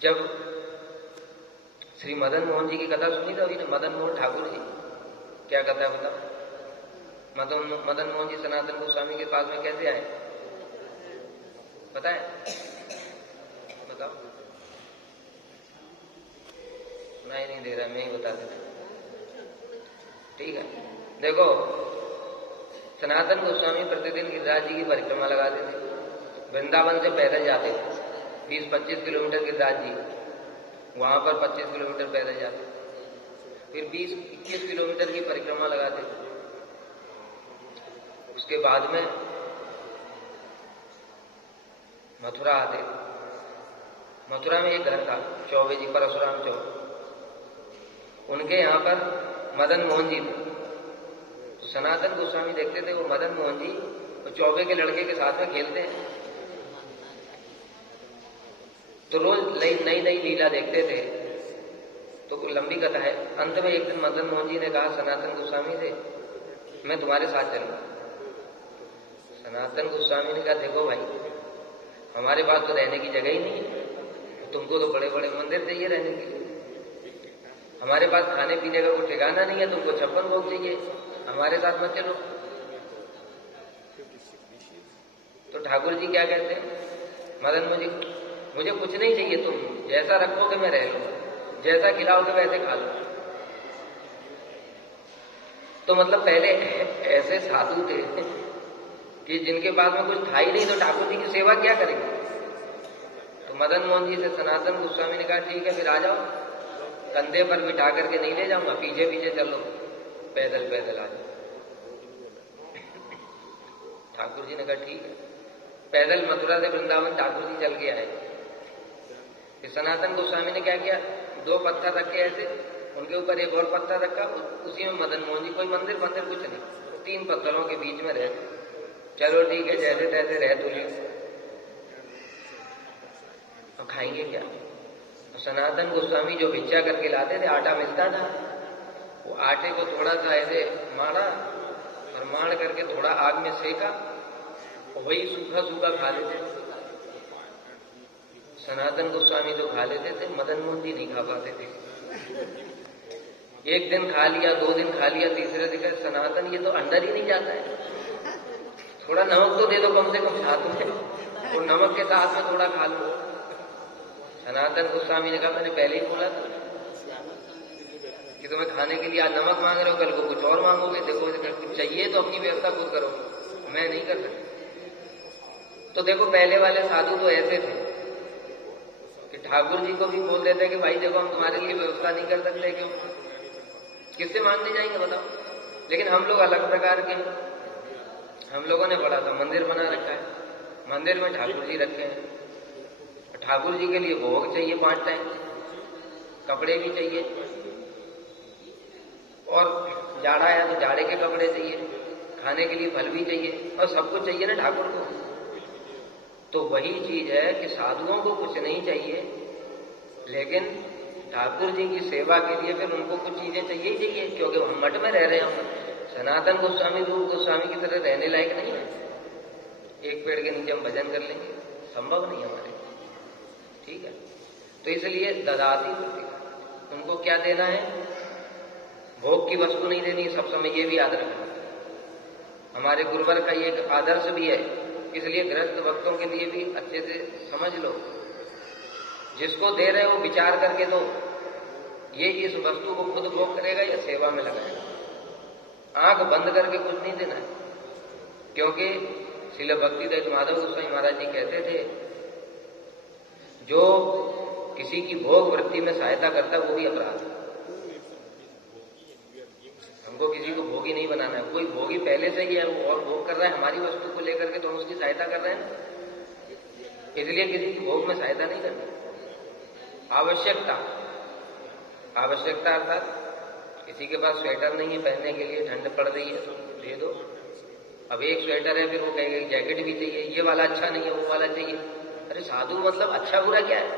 जब श्री मदन मोहन जी की कथा सुनी था अभी ने, मदन मोहन ठाकुर जी, क्या कथा है बताओ? मदन मोहन जी सनातन गोस्वामी के पास में कैसे आए पता है? बताओ। सुनाई नहीं दे रहा, मैं ही बता देता। ठीक है। देखो, सनातन गोस्वामी प्रतिदिन गिरिराज जी की परिक्रमा लगाते थे, वृंदावन से पैदल जाते थे 20-25 किलोमीटर गिरिराज जी, वहां पर 25 किलोमीटर पैदल जाते, फिर 20-21 किलोमीटर की परिक्रमा लगाते थे। उसके बाद में मथुरा आते। मथुरा में एक घर था चौबे जी, परशुराम चौक, उनके यहां पर मदन मोहन जी थे। तो सनातन गोस्वामी देखते थे वो मदन मोहन जी तो चौबे के लड़के के साथ में खेलते हैं, तो रोज नई नई लीला देखते थे। तो लंबी कथा है। अंत में एक दिन मदन मोहन जी ने कहा सनातन गोस्वामी से, मैं तुम्हारे साथ चलूंगा। सनातन गोस्वामी ने कहा, देखो भाई, हमारे पास तो रहने की जगह ही नहीं है, तुमको तो बड़े बड़े मंदिर चाहिए रहने के लिए, हमारे पास खाने पीने का कोई ठिकाना नहीं है, तुमको 56 भोग चाहिए, हमारे साथ मत चलो। तो ठाकुर जी क्या कहते हैं, मदन मोहन जी, मुझे कुछ नहीं चाहिए, तुम जैसा रखोगे मैं रह लूंगा, जैसा खिलाओगे वैसे खा लो। तो मतलब पहले ऐसे साधु थे कि जिनके पास में कुछ था ही नहीं, तो ठाकुर जी की सेवा क्या करेंगे। तो मदन मोहन जी से सनातन गोस्वामी ने कहा, ठीक है फिर आ जाओ, कंधे पर बिठा करके नहीं ले जाऊंगा, पीछे पीछे चलो, पैदल पैदल आ जाओ। ठाकुर जी ने कहा ठीक है। पैदल मथुरा से वृंदावन ठाकुर जी चल के आए। फिर सनातन गोस्वामी ने क्या किया, 2 पत्थर रखे ऐसे, उनके ऊपर एक और पत्थर रखा, उसी में मदन मोहन जी, कोई मंदिर मंदिर कुछ नहीं, 3 पत्थरों के बीच में रहे। चलो ठीक है, जैसे तैसे रह तो लियो, अब खाएंगे क्या। तो सनातन गोस्वामी जो भिक्षा करके लाते थे, आटा मिलता था, वो आटे को थोड़ा सा ऐसे मारा और मार करके थोड़ा आग में सेका, और वही सूखा सूखा खा लेते थे। सनातन गोस्वामी तो खा लेते थे, मदन मोहन जी नहीं खा पाते थे। एक दिन खा लिया, 2 दिन खा लिया, तीसरे दिन सनातन ये तो अंदर ही नहीं जाता है, थोड़ा नमक तो दे दो कम से कम साथ में, और नमक के साथ में थोड़ा खा लो। सनातन गोस्वामी ने कहा, मैंने पहले ही बोला था कि तुम्हें खाने के लिए आज नमक मांग रहे हो, कल को कुछ और मांगोगे, देखो कुछ चाहिए तो अपनी व्यवस्था खुद करो, मैं नहीं कर सकता। तो देखो पहले वाले साधु तो ऐसे थे कि ठाकुर जी को भी बोल देते कि भाई देखो हम तुम्हारे लिए व्यवस्था नहीं कर सकते, क्यों, किससे मांगने जाएंगे बताओ। लेकिन हम लोग अलग प्रकार के, हम लोगों ने बड़ा सा मंदिर बना रखा है, मंदिर में ठाकुर जी रखे हैं, ठाकुर जी के लिए भोग चाहिए 5 टाइम, कपड़े भी चाहिए, और जाड़ा आया तो जाड़े के कपड़े चाहिए, खाने के लिए फल भी चाहिए, और सब कुछ चाहिए ना ठाकुर को। तो वही चीज है कि साधुओं को कुछ नहीं चाहिए, लेकिन ठाकुर जी की सेवा के लिए फिर उनको कुछ चीजें चाहिए ही चाहिए, क्योंकि हम मठ में रह रहे हैं। सनातन गोस्वामी रूप गोस्वामी की तरह रहने लायक नहीं है, एक पेड़ के नीचे हम भजन कर लेंगे, संभव नहीं हमारे, ठीक है। तो इसलिए ददाती प्रतिका, उनको क्या देना है, भोग की वस्तु नहीं देनी सब समय, ये भी याद रखना। हमारे गुरुवर का ये एक आदर्श भी है, इसलिए गृहस्थ भक्तों के लिए भी अच्छे से समझ लो, जिसको दे रहे हो विचार करके दो, ये इस वस्तु को खुद भोग करेगा या सेवा में लगाएगा। आंख बंद करके कुछ नहीं देना है, क्योंकि श्रील भक्तिदत्त माधव गोस्वामी महाराज जी कहते थे, जो किसी की भोग वृत्ति में सहायता करता है वो भी अपराध है। हमको किसी को भोगी नहीं बनाना है, कोई भोगी पहले से ही है, वो और भोग कर रहा है हमारी वस्तु को लेकर के, तो हम उसकी सहायता कर रहे हैं, इसलिए किसी की भोग में सहायता नहीं करनी। आवश्यकता, आवश्यकता अर्थात किसी के पास स्वेटर नहीं है पहनने के लिए, ठंड पड़ रही है तो दे दो। अब एक स्वेटर है, फिर वो कहेगा जैकेट भी चाहिए, ये वाला अच्छा नहीं है वो वाला चाहिए। अरे साधु मतलब अच्छा बुरा क्या है,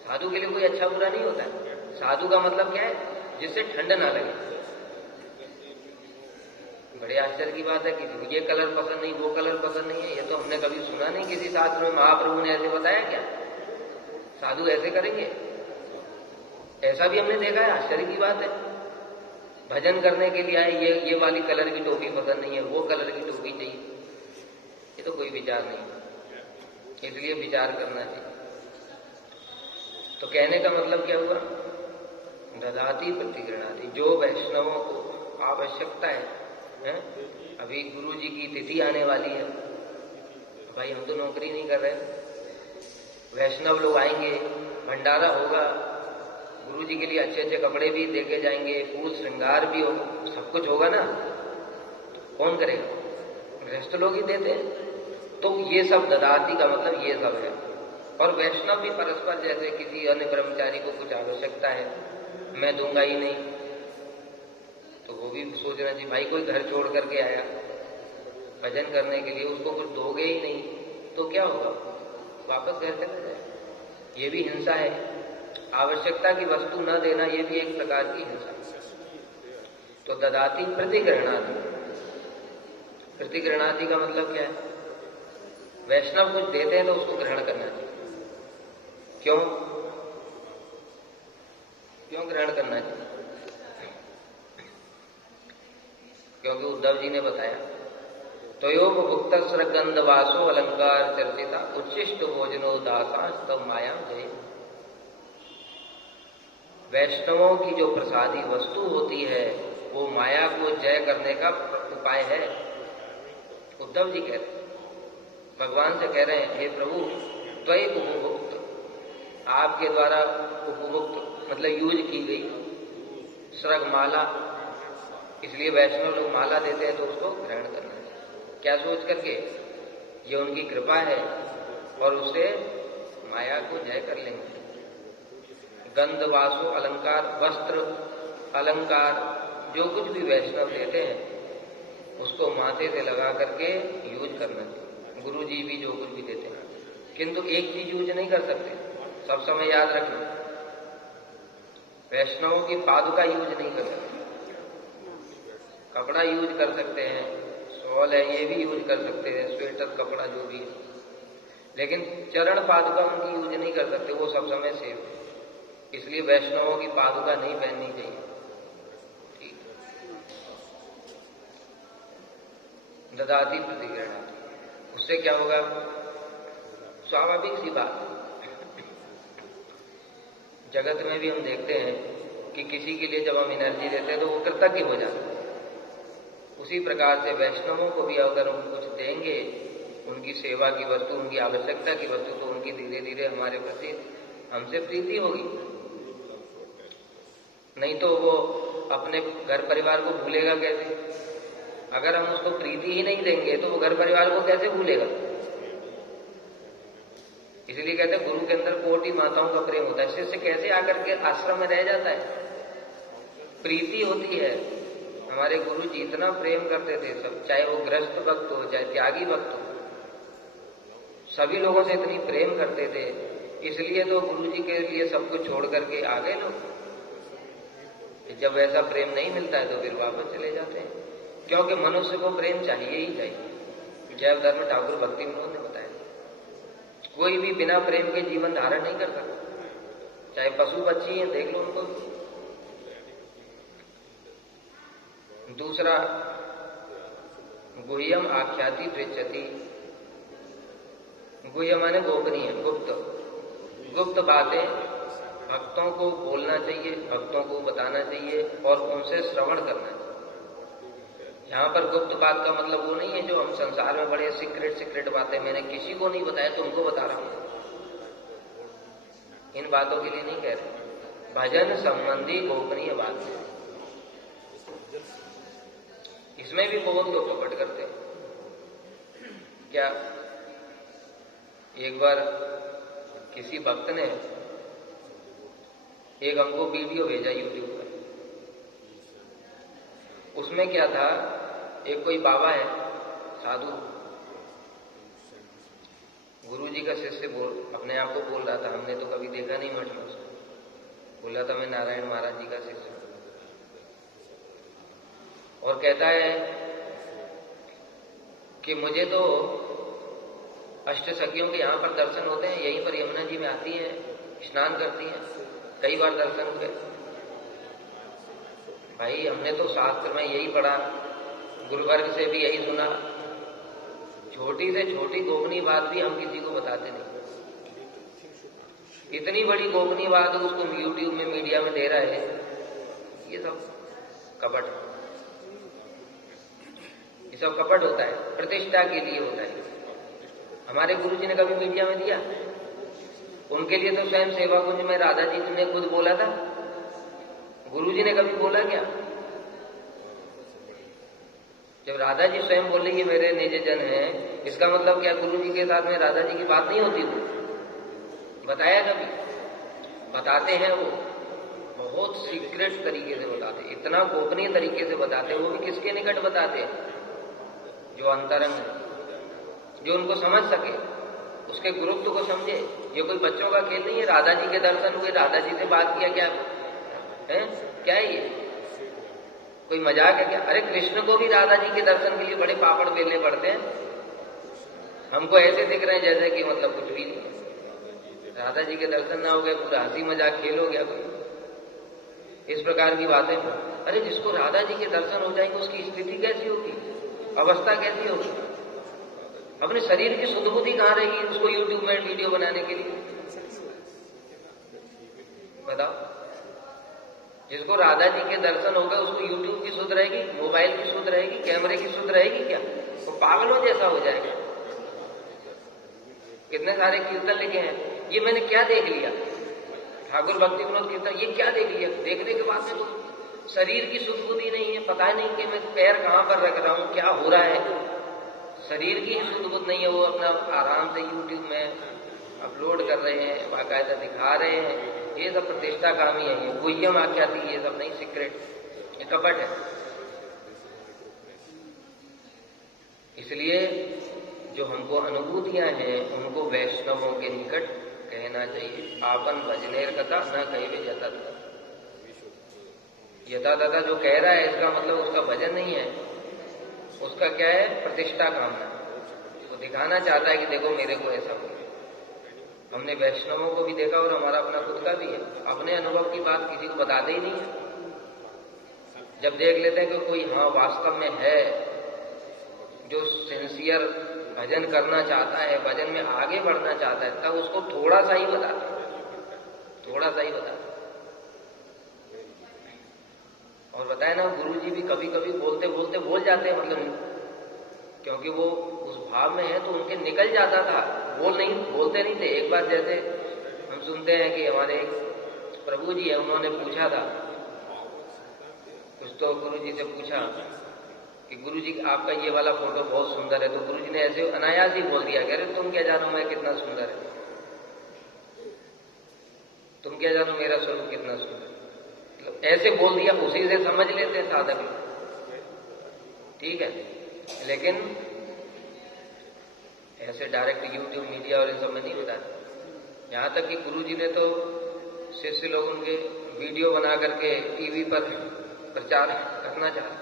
साधु के लिए कोई अच्छा बुरा नहीं होता है। साधु का मतलब क्या है, जिससे ठंड ना लगे। बड़े आश्चर्य की बात है, किसी को ये कलर पसंद नहीं, वो कलर पसंद नहीं है, ये तो हमने कभी सुना नहीं किसी शास्त्र में, महाप्रभु ने ऐसे बताया क्या, साधु ऐसे करेंगे, ऐसा भी हमने देखा है, आश्चर्य की बात है। भजन करने के लिए आए, ये वाली कलर की टोपी पसंद नहीं है, वो कलर की टोपी चाहिए, ये तो कोई विचार नहीं, इसलिए विचार करना चाहिए। तो कहने का मतलब क्या हुआ, ददाती प्रतिगृणाति, जो वैष्णवों को आवश्यकता है? अभी गुरु जी की तिथि आने वाली है, भाई हम तो नौकरी नहीं कर रहे, वैष्णव लोग आएंगे, भंडारा होगा, गुरु जी के लिए अच्छे अच्छे कपड़े भी देके जाएंगे, फूल श्रृंगार भी हो, सब कुछ होगा ना, कौन करेगा? गृहस्थ लोग ही देते हैं। तो ये सब ददाती का मतलब ये सब है। और वैष्णव भी परस्पर, जैसे किसी अन्य ब्रह्मचारी को कुछ आवश्यकता है, मैं दूंगा ही नहीं, तो वो भी सोचना चाहिए, भाई कोई घर छोड़ करके आया भजन करने के लिए, उसको कुछ दोगे ही नहीं तो क्या होगा? वापस घर चला जाए। ये भी हिंसा है। आवश्यकता की वस्तु न देना ये भी एक प्रकार की हिंसा है। तो ददाती प्रतिग्रहणाति। प्रतिग्रहणाति का मतलब क्या है? वैष्णव कुछ देते हैं तो उसको ग्रहण करना चाहिए। क्यों ग्रहण करना चाहिए? क्योंकि उद्धव जी ने बताया, तयोपभुक्त स्रगंधवासो अलंकार चर्चिता उच्छिष्ट भोजनो दासास्तव माया जय। वैष्णवों की जो प्रसादी वस्तु होती है वो माया को जय करने का उपाय है। उद्धव जी कह रहे हैं, भगवान से कह रहे हैं, हे प्रभु त्वयि उपभुक्त, आपके द्वारा उपभुक्त मतलब यूज की गई स्रग माला, इसलिए वैष्णव लोग माला देते हैं तो उसको ग्रहण करना है। क्या सोच करके? ये उनकी कृपा है और उससे माया को जय कर लेंगे। गंधवासो अलंकार, वस्त्र अलंकार जो कुछ भी वैष्णव देते हैं उसको माथे से लगा करके यूज करना चाहिए। गुरु जी भी जो कुछ भी देते हैं, किंतु एक चीज यूज नहीं कर सकते, सब समय याद रखना, वैष्णवों की पादुका यूज नहीं कर सकते। कपड़ा यूज कर सकते हैं, शॉल है ये भी यूज कर सकते हैं, स्वेटर कपड़ा जो भी है, लेकिन चरण पादुका उनकी यूज नहीं कर सकते, वो सब समय सेव है। इसलिए वैष्णवों की पादुका नहीं पहननी चाहिए। ठीक, ददाती प्रतिग्रहणाति, उससे क्या होगा? स्वाभाविक सी बात, जगत में भी हम देखते हैं कि किसी के लिए जब हम एनर्जी देते हैं तो वो कृतज्ञ हो जाते हैं। उसी प्रकार से वैष्णवों को भी अगर हम कुछ देंगे, उनकी सेवा की वस्तु, उनकी आवश्यकता की वस्तु, तो उनकी धीरे धीरे हमारे प्रति हमसे प्रीति होगी। नहीं तो वो अपने घर परिवार को भूलेगा कैसे? अगर हम उसको प्रीति ही नहीं देंगे तो वो घर परिवार को कैसे भूलेगा? इसलिए कहते हैं गुरु के अंदर कोटि माताओं का प्रेम होता है। शिष्य कैसे आकर के आश्रम में रह जाता है? प्रीति होती है। हमारे गुरु जी इतना प्रेम करते थे सब, चाहे वो गृहस्थ भक्त हो चाहे त्यागी भक्त हो, सभी लोगों से इतनी प्रेम करते थे, इसलिए तो गुरु जी के लिए सब कुछ छोड़ करके आ गए लोग। जब ऐसा प्रेम नहीं मिलता है तो फिर वापस चले जाते हैं, क्योंकि मनुष्य को प्रेम चाहिए ही चाहिए। जय धर्म ठाकुर भक्ति विनोद ने बताया, कोई भी बिना प्रेम के जीवन धारण नहीं कर सकता, चाहे पशु पक्षी हैं, देख लो उनको। दूसरा, गुह्यम आख्याति पृच्छति। गुह्य माने गोपनीय, गुप्त, गुप्त बातें भक्तों को बोलना चाहिए, भक्तों को बताना चाहिए और उनसे श्रवण करना चाहिए। यहां पर गुप्त बात का मतलब वो नहीं है जो हम संसार में बड़े सीक्रेट बातें मैंने किसी को नहीं बताया तुमको बता रहा हूं, इन बातों के लिए नहीं कह रहे। भजन संबंधी गोपनीय बात है, इसमें भी बहुत लोग कपट करते हैं। क्या एक बार किसी भक्त ने एक हमको वीडियो भेजा यूट्यूब पर, उसमें क्या था, एक कोई बाबा है साधु, गुरु जी का शिष्य अपने आप को बोल रहा था, हमने तो कभी देखा नहीं मठ में उसको, बोल रहा था मैं नारायण महाराज जी का शिष्य हूं, और कहता है कि मुझे तो अष्ट सखियों के यहां पर दर्शन होते हैं, यहीं पर यमुना जी में आती हैं, स्नान करती हैं, कई बार दर्शन हुए। भाई हमने तो शास्त्र में यही पढ़ा, गुरुवर्ग से भी यही सुना, छोटी से छोटी गोपनीय बात भी हम किसी को बताते नहीं। इतनी बड़ी गोपनीय बात उसको यूट्यूब में मीडिया में दे रहा है, ये सब कपट है। ये सब कपट होता है, प्रतिष्ठा के लिए होता है। हमारे गुरु जी ने कभी मीडिया में दिया? उनके लिए तो स्वयं सेवा कुंज में राधा जी ने खुद बोला था। गुरु जी ने कभी बोला क्या? जब राधा जी स्वयं बोल रही है मेरे निज जन है, इसका मतलब क्या गुरु जी के साथ में राधा जी की बात नहीं होती? वो बताया कभी? बताते हैं, वो बहुत सीक्रेट तरीके से बताते, इतना गोपनीय तरीके से बताते, वो भी किसके निकट बताते हैं? जो अंतरंग है, जो उनको समझ सके, उसके गुरुत्व को समझे। ये कोई बच्चों का खेल नहीं है। राधा जी के दर्शन हुए, राधा जी से बात किया, क्या है? क्या है ये? कोई मजाक है क्या? अरे कृष्ण को भी राधा जी के दर्शन के लिए बड़े पापड़ बेलने पड़ते हैं। हमको ऐसे दिख रहे हैं जैसे कि मतलब कुछ भी नहीं। राधा जी के दर्शन ना हो गए, पूरा हंसी मजाक खेल हो गया कोई, इस प्रकार की बातें। अरे जिसको राधा जी के दर्शन हो जाएंगे उसकी स्थिति कैसी होगी, अवस्था कैसी होगी? अपने शरीर की शुद्ध बुद्धि कहां रहेगी उसको यूट्यूब में वीडियो बनाने के लिए? बताओ। जिसको राधा जी के दर्शन होगा उसको यूट्यूब की शुद्ध रहेगी, मोबाइल की शुद्ध रहेगी, कैमरे की शुद्ध रहेगी क्या? वो तो पागलों जैसा हो जाएगा। कितने सारे कीर्तन लिखे हैं, ये मैंने क्या देख लिया, ठाकुर भक्ति विनोद कीर्तन, ये क्या देख लिया? देखने के बाद में तो शरीर की शुद्ध बुद्धि नहीं है, पता नहीं कि मैं पैर कहां पर रख रहा हूं, क्या हो रहा है। शरीर की शुद्ध बुद्ध नहीं है, वो अपना आराम से यूट्यूब में अपलोड कर रहे हैं, बाकायदा दिखा रहे हैं। ये सब प्रतिष्ठा काम ही है, ये गुह्यम आख्याति, ये सब नहीं, सीक्रेट, ये कपट है। इसलिए जो हमको अनुभूतियां हैं उनको वैष्णवों के निकट कहना चाहिए। आपन भजनेर कथा न कहे यथा तथा। यथा तथा जो कह रहा है इसका मतलब उसका भजन नहीं है, उसका क्या है? प्रतिष्ठा कामना। वो दिखाना चाहता है कि देखो मेरे को ऐसा बोले। हमने वैष्णवों को भी देखा और हमारा अपना खुद का भी है, अपने अनुभव की बात किसी को बताते ही नहीं है। जब देख लेते हैं कि कोई हाँ वास्तव में है, जो सिंसियर भजन करना चाहता है, भजन में आगे बढ़ना चाहता है, तब उसको थोड़ा सा ही बताते हैं, थोड़ा सा ही बताते। और बताए ना, गुरु जी भी कभी कभी बोलते बोलते बोल जाते हैं, मतलब क्योंकि वो उस भाव में है तो उनके निकल जाता था, बोलते नहीं थे। एक बार जैसे हम सुनते हैं कि हमारे प्रभु जी है, उन्होंने पूछा था कुछ, तो गुरु जी से पूछा कि गुरु जी आपका ये वाला फोटो बहुत सुंदर है, तो गुरु जी ने ऐसे अनायास ही बोल दिया, कह रहे तुम क्या जानो मैं कितना सुंदर है, तुम क्या जानो मेरा स्वरूप कितना सुंदर। मतलब ऐसे बोल दिया, उसी से समझ लेते हैं साधक, ठीक है। लेकिन ऐसे डायरेक्ट यूट्यूब मीडिया और इन सब में नहीं बताते। यहां तक कि गुरु जी ने तो शिष्य लोग उनके वीडियो बना करके टीवी पर प्रचार करना चाहा,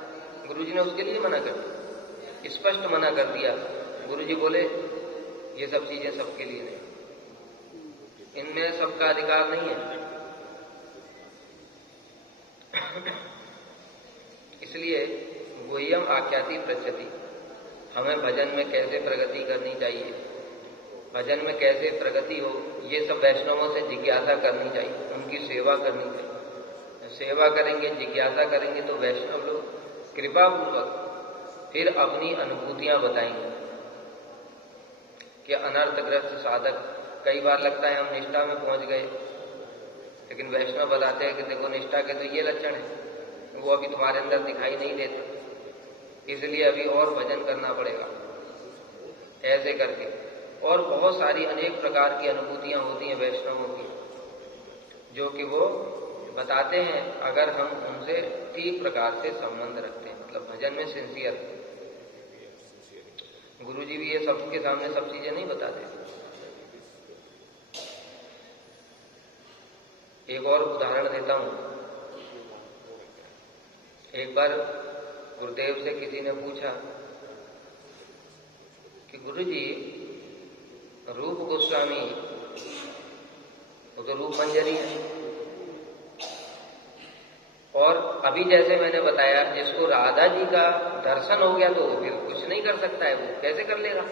गुरु जी ने उसके लिए मना कर दिया, स्पष्ट मना कर दिया। गुरु जी बोले ये सब चीजें सबके लिए नहीं, इनमें सबका अधिकार नहीं है। इसलिए गुह्यम आख्याति प्रचति, हमें भजन में कैसे प्रगति करनी चाहिए, भजन में कैसे प्रगति हो, ये सब वैष्णवों से जिज्ञासा करनी चाहिए, उनकी सेवा करनी चाहिए। सेवा करेंगे, जिज्ञासा करेंगे तो वैष्णव लोग कृपा पूर्वक फिर अपनी अनुभूतियां बताएंगे। कि अनर्थग्रस्त साधक, कई बार लगता है हम निष्ठा में पहुंच गए, लेकिन वैष्णव बताते हैं कि देखो निष्ठा के तो ये लक्षण है, वो अभी तुम्हारे अंदर दिखाई नहीं देते, इसलिए अभी और भजन करना पड़ेगा, ऐसे करके। और बहुत सारी अनेक प्रकार की अनुभूतियां होती हैं वैष्णवों की, जो कि वो बताते हैं अगर हम उनसे ठीक प्रकार से संबंध रखते हैं, मतलब भजन में सिंसियर। गुरु जी भी ये सबके सामने सब चीजें नहीं बताते। एक और उदाहरण देता हूं। एक बार गुरुदेव से किसी ने पूछा कि गुरु जी रूप गोस्वामी, वो तो रूप मंजरी है, और अभी जैसे मैंने बताया जिसको राधा जी का दर्शन हो गया तो फिर कुछ नहीं कर सकता है, वो कैसे कर लेगा?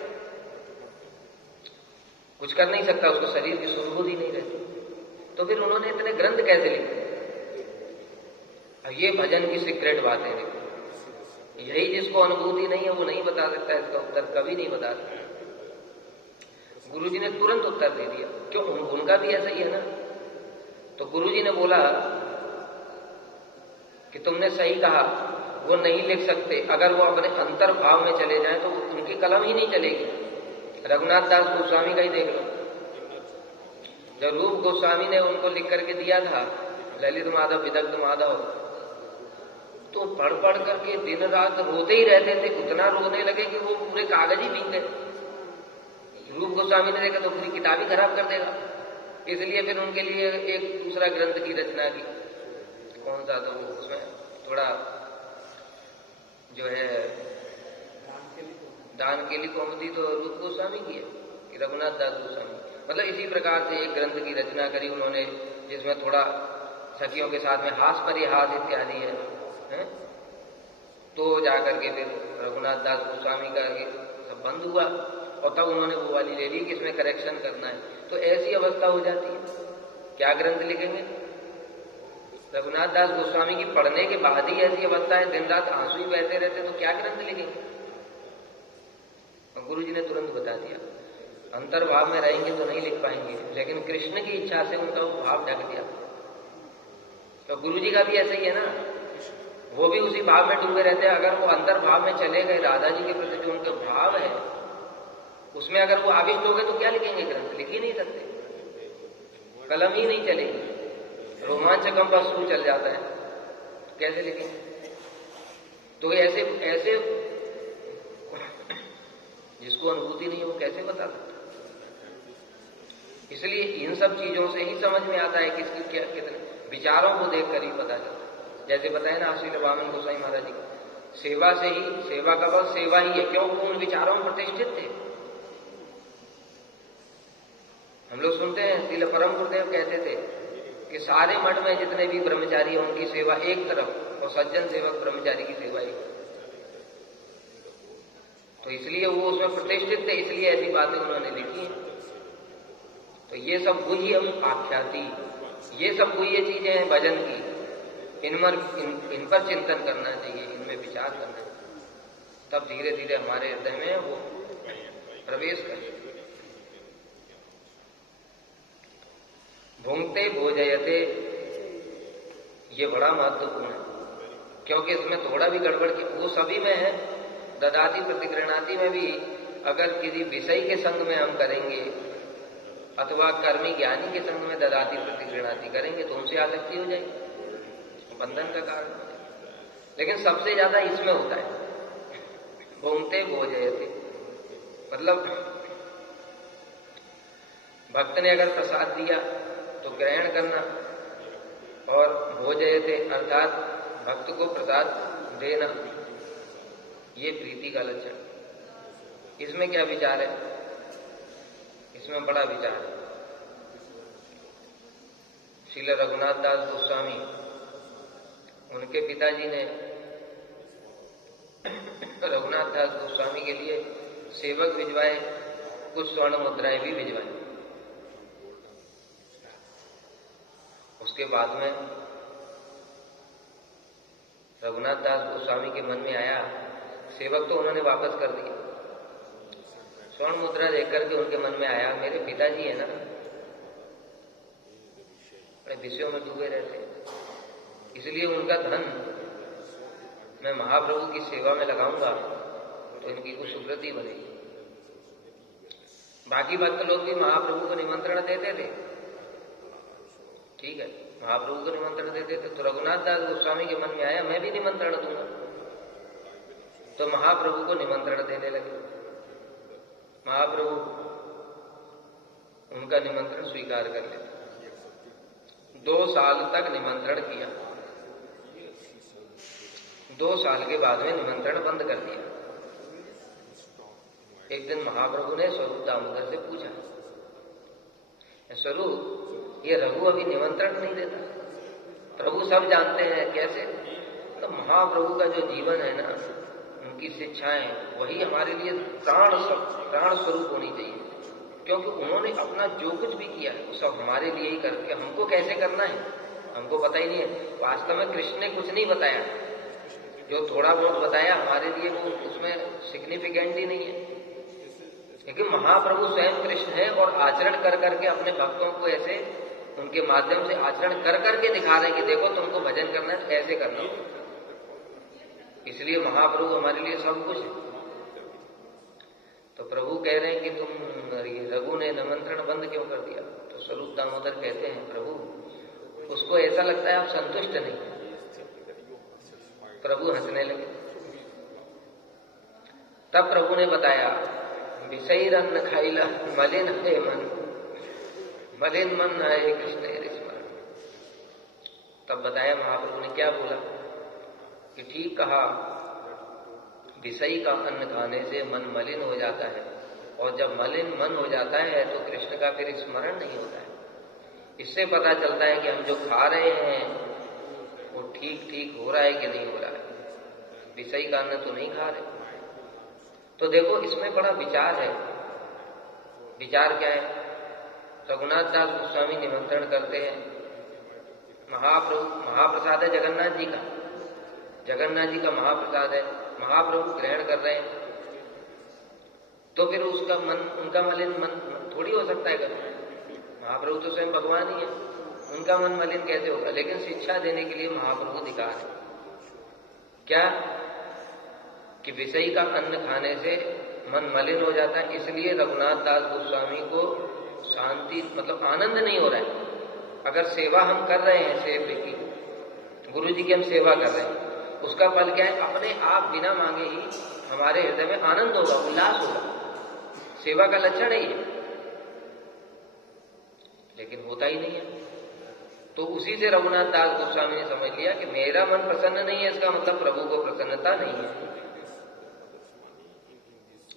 कुछ कर नहीं सकता, उसको शरीर की सुरबुद्धि नहीं रहती। तो फिर उन्होंने इतने ग्रंथ कैसे लिखे? अब ये भजन की सीक्रेट बातें देखो, यही जिसको अनुभूति नहीं है वो नहीं बता सकता, इसका उत्तर कभी नहीं बता सकता। गुरुजी ने तुरंत उत्तर दे दिया, क्यों उनका भी ऐसा ही है ना। तो गुरुजी ने बोला कि तुमने सही कहा, वो नहीं लिख सकते, अगर वो अपने अंतर भाव में चले जाएं तो उनकी कलम ही नहीं चलेगी। रघुनाथ दास गोस्वामी का ही देख लो, जब रूप गोस्वामी ने उनको लिख करके दिया था ललित माधव विदग्ध माधव, तो पढ़ पढ़ करके दिन रात रोते ही रहते थे, उतना रोने लगे कि वो पूरे कागज ही भीग गए। रूप गोस्वामी ने देखा तो पूरी किताब ही खराब कर देगा, इसलिए फिर उनके लिए एक दूसरा ग्रंथ की रचना की। कौन सा, तो उसमें थोड़ा जो है दान के लिए कौमुदी तो रूप गोस्वामी की है कि रघुनाथ दास गोस्वामी, मतलब इसी प्रकार से एक ग्रंथ की रचना करी उन्होंने, जिसमें थोड़ा सखियों के साथ में हास परिहास इत्यादि है? तो जाकर के फिर रघुनाथ दास गोस्वामी का सब बंद हुआ, और तब उन्होंने वो वाली ले ली कि इसमें करेक्शन करना है। तो ऐसी अवस्था हो जाती है, क्या ग्रंथ लिखेंगे? रघुनाथ दास गोस्वामी की पढ़ने के बाद ही ऐसी अवस्था है, दिन रात आंसू ही बहते रहते, तो क्या ग्रंथ लिखेंगे? और गुरु जी ने तुरंत बता दिया, अंतर्भाव में रहेंगे तो नहीं लिख पाएंगे, लेकिन कृष्ण की इच्छा से उनका वो भाव ढक दिया। तो गुरु जी का भी ऐसा ही है ना, वो भी उसी भाव में डूबे रहते हैं। अगर वो अंतर्भाव में चले गए, राधा जी के प्रति जो उनका भाव है उसमें अगर वो आविष्ट हो गए तो क्या लिखेंगे? ग्रंथ लिख ही नहीं सकते, कलम ही नहीं चलेगी, रोमांच कंपन चल जाता है, कैसे लिखेंगे? तो ऐसे ऐसे जिसको अनुभूति नहीं हो कैसे बता सकता? इसलिए इन सब चीजों से ही समझ में आता है कि इसकी क्या कितने विचारों को देखकर ही पता चलता है। जैसे बताया ना श्रील वामन गोसाई महाराज जी, सेवा से ही, सेवा का बल सेवा ही है, क्यों? वो उन विचारों में प्रतिष्ठित थे। हम लोग सुनते हैं श्रील परम गुरुदेव कहते थे कि सारे मठ में जितने भी ब्रह्मचारी हैं उनकी सेवा एक तरफ और सज्जन सेवक ब्रह्मचारी की सेवा एक। तो इसलिए वो उसमें प्रतिष्ठित थे, इसलिए ऐसी बातें उन्होंने लिखी हैं। तो ये सब गुह्यम आख्याति, ये सब गुह्य चीजें हैं भजन की, इन पर चिंतन करना चाहिए, इनमें विचार करना चाहिए, तब धीरे धीरे हमारे हृदय में वो प्रवेश करें। भुंगते भोजयते, ये बड़ा महत्वपूर्ण है, क्योंकि इसमें थोड़ा भी गड़बड़ की वो सभी में है। ददाती प्रतिगृणाति में भी अगर किसी विषय के संग में हम करेंगे अथवा कर्मी ज्ञानी के संग में ददाती प्रतिगृणाति करेंगे तो उनसे आसक्ति हो जाएगी, बंधन का कारण हो जाएगा। लेकिन सबसे ज्यादा इसमें होता है भुंगते भोजयते, मतलब भक्त ने अगर प्रसाद दिया तो ग्रहण करना, और भोजयते अर्थात भक्त को प्रसाद देना, ये प्रीति का लक्षण। इसमें क्या विचार है? इसमें बड़ा विचार है। श्रील रघुनाथ दास गोस्वामी, उनके पिताजी ने रघुनाथ दास गोस्वामी के लिए सेवक भिजवाए, कुछ स्वर्ण मुद्राएं भी भिजवाई। उसके बाद में रघुनाथ दास गोस्वामी के मन में आया, सेवक तो उन्होंने वापस कर दिया, स्वर्ण मुद्रा देख करके उनके मन में आया, मेरे पिताजी है ना, बड़े विषयों में डूबे रहते हैं, इसलिए उनका धन मैं महाप्रभु की सेवा में लगाऊंगा तो इनकी कुछ सुकृति बनेगी। बाकी भक्त लोग भी महाप्रभु को निमंत्रण देते थे, ठीक है, महाप्रभु को निमंत्रण देते थे। तो रघुनाथ दास गोस्वामी के मन में आया मैं भी निमंत्रण दूंगा, तो महाप्रभु को निमंत्रण देने लगे। महाप्रभु उनका निमंत्रण स्वीकार कर लेते। 2 साल तक निमंत्रण किया, 2 साल के बाद में निमंत्रण बंद कर दिया। एक दिन महाप्रभु ने स्वरूप दामोदर से पूछा, स्वरूप ये रघु अभी निमंत्रण नहीं देता, प्रभु सब जानते हैं कैसे? तो महाप्रभु का जो जीवन है ना, उनकी शिक्षाएं, वही हमारे लिए प्राण स्वरूप होनी चाहिए, क्योंकि उन्होंने अपना जो कुछ भी किया है वो सब हमारे लिए ही करके, हमको कैसे करना है हमको पता ही नहीं है। वास्तव में कृष्ण ने कुछ नहीं बताया, जो थोड़ा बहुत बताया हमारे लिए वो उसमें सिग्निफिकेंट ही नहीं है, क्योंकि महाप्रभु स्वयं कृष्ण है और आचरण कर करके अपने भक्तों को ऐसे उनके माध्यम से आचरण कर करके दिखा रहे हैं कि देखो तुमको भजन करना है ऐसे करना हो। इसलिए महाप्रभु हमारे लिए सब कुछ है। तो प्रभु कह रहे हैं कि तुम रघु ने निमंत्रण बंद क्यों कर दिया? तो स्वरूप दामोदर कहते हैं प्रभु उसको ऐसा लगता है आप संतुष्ट नहीं। प्रभु हंसने लगे। तब प्रभु ने बताया विषय रन्न खाइला मलिन है मन, मलिन मन है कृष्ण स्मरण। तब बताया महाप्रभु ने क्या बोला कि ठीक कहा, विषय का अन्न खाने से मन मलिन हो जाता है, और जब मलिन मन हो जाता है तो कृष्ण का फिर स्मरण नहीं होता है। इससे पता चलता है कि हम जो खा रहे हैं वो ठीक ठीक हो रहा है कि नहीं हो रहा है। विषय का अन्न तो नहीं खा रहे। तो देखो इसमें बड़ा विचार है। विचार क्या है? रघुनाथ दास गोस्वामी निमंत्रण करते हैं, महाप्रसाद है जगन्नाथ जी का, जगन्नाथ जी का महाप्रसाद है, महाप्रभु ग्रहण कर रहे हैं, तो फिर उसका मन, उनका मलिन मन थोड़ी हो सकता है कभी। महाप्रभु तो स्वयं भगवान ही है, उनका मन मलिन कैसे होगा? लेकिन शिक्षा देने के लिए महाप्रभु दिखा रहे क्या कि विषय का अन्न खाने से मन मलिन हो जाता है। इसलिए रघुनाथ दास गोस्वामी को शांति मतलब आनंद नहीं हो रहा है। अगर सेवा हम कर रहे हैं, सेवा की गुरु जी की हम सेवा कर रहे हैं, उसका फल क्या है? अपने आप बिना मांगे ही हमारे हृदय में आनंद होगा, उल्लास होगा। सेवा का लक्षण है ये, लेकिन होता ही नहीं है। तो उसी से रघुनाथ दास गोस्वामी ने समझ लिया कि मेरा मन प्रसन्न नहीं है, इसका मतलब प्रभु को प्रसन्नता नहीं है।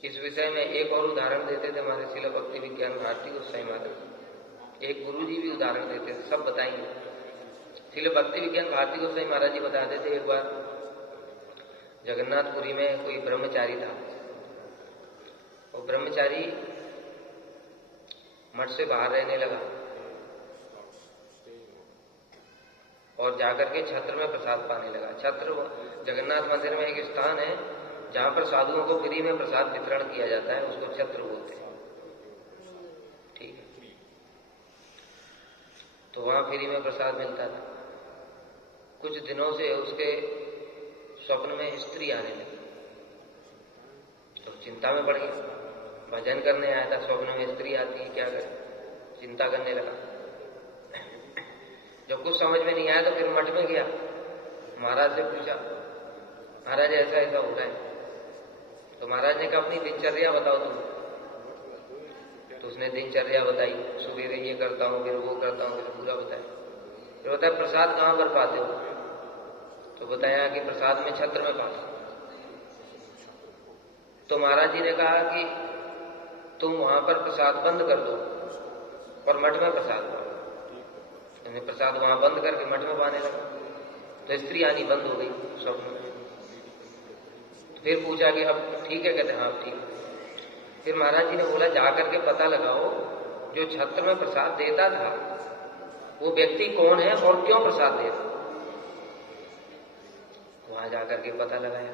इस विषय में एक और उदाहरण देते थे हमारे श्रील भक्ति विज्ञान भारती गोस्वामी महाराज। एक गुरु जी भी उदाहरण देते थे, सब बताएंगे। श्रील भक्ति विज्ञान भारती गोस्वामी महाराज जी बताते थे, एक बार जगन्नाथपुरी में कोई ब्रह्मचारी था, और ब्रह्मचारी मठ से बाहर रहने लगा और जाकर के छत्र में प्रसाद पाने लगा। छत्र जगन्नाथ मंदिर में एक स्थान है जहां पर साधुओं को फ्री में प्रसाद वितरण किया जाता है, उसको छत्र बोलते हैं। ठीक है, तो वहां फ्री में प्रसाद मिलता था। कुछ दिनों से उसके स्वप्न में स्त्री आने लगी, तो चिंता में पड़ गया। भजन करने आया था, स्वप्न में स्त्री आती है, क्या करे? चिंता करने लगा। जब कुछ समझ में नहीं आया तो फिर मठ में गया, महाराज से पूछा, महाराज ऐसा ऐसा हो रहा है। तो महाराज ने कहा अपनी दिनचर्या बताओ तुम। तो उसने दिनचर्या बताई, सुबह ये करता हूँ, फिर वो करता हूँ, फिर पूरा बताया। फिर बताया प्रसाद कहाँ पर पाते हो? तो बताया कि प्रसाद में छत्र में पाते। तो महाराज जी ने कहा कि तुम वहां पर प्रसाद बंद कर दो और मठ में प्रसाद पाओ। मैंने प्रसाद वहां बंद करके मठ में पाने लगा, तो स्त्री आनी बंद हो गई स्वप्न में। फिर पूछा कि अब ठीक है? कहते हाँ ठीक है। फिर महाराज जी ने बोला जाकर के पता लगाओ जो छत्र में प्रसाद देता था वो व्यक्ति कौन है और क्यों प्रसाद दे रहा। वहां जाकर के पता लगाया।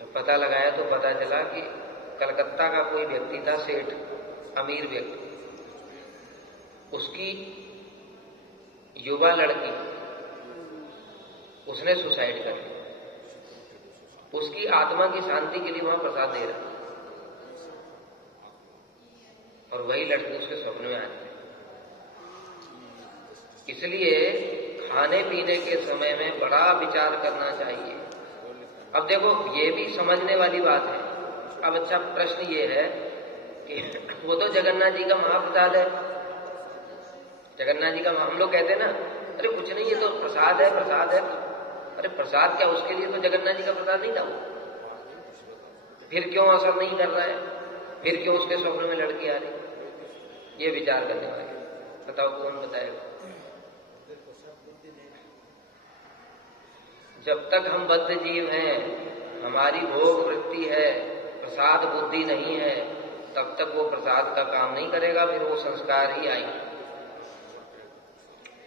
जब पता लगाया तो पता चला कि कलकत्ता का कोई व्यक्ति था, सेठ, अमीर व्यक्ति। उसकी युवा लड़की, उसने सुसाइड कर लिया। उसकी आत्मा की शांति के लिए वहां प्रसाद दे रहा, और वही लड़की उसके स्वप्न में आती है। इसलिए खाने पीने के समय में बड़ा विचार करना चाहिए। अब देखो ये भी समझने वाली बात है। अब अच्छा प्रश्न ये है कि वो तो जगन्नाथ जी का महाप्रसाद है, जगन्नाथ जी का हम लोग कहते हैं ना, अरे कुछ नहीं, ये तो प्रसाद है, प्रसाद है। अरे प्रसाद क्या, उसके लिए तो जगन्नाथ जी का प्रसाद नहीं था वो। फिर क्यों असर नहीं कर रहा है? फिर क्यों उसके स्वप्न में लड़की आ रही? ये विचार करने वाले बताओ, कौन बताएगा? जब तक हम बद्ध जीव हैं, हमारी भोग वृत्ति है, प्रसाद बुद्धि नहीं है, तब तक वो प्रसाद का काम नहीं करेगा, फिर वो संस्कार ही आएंगे।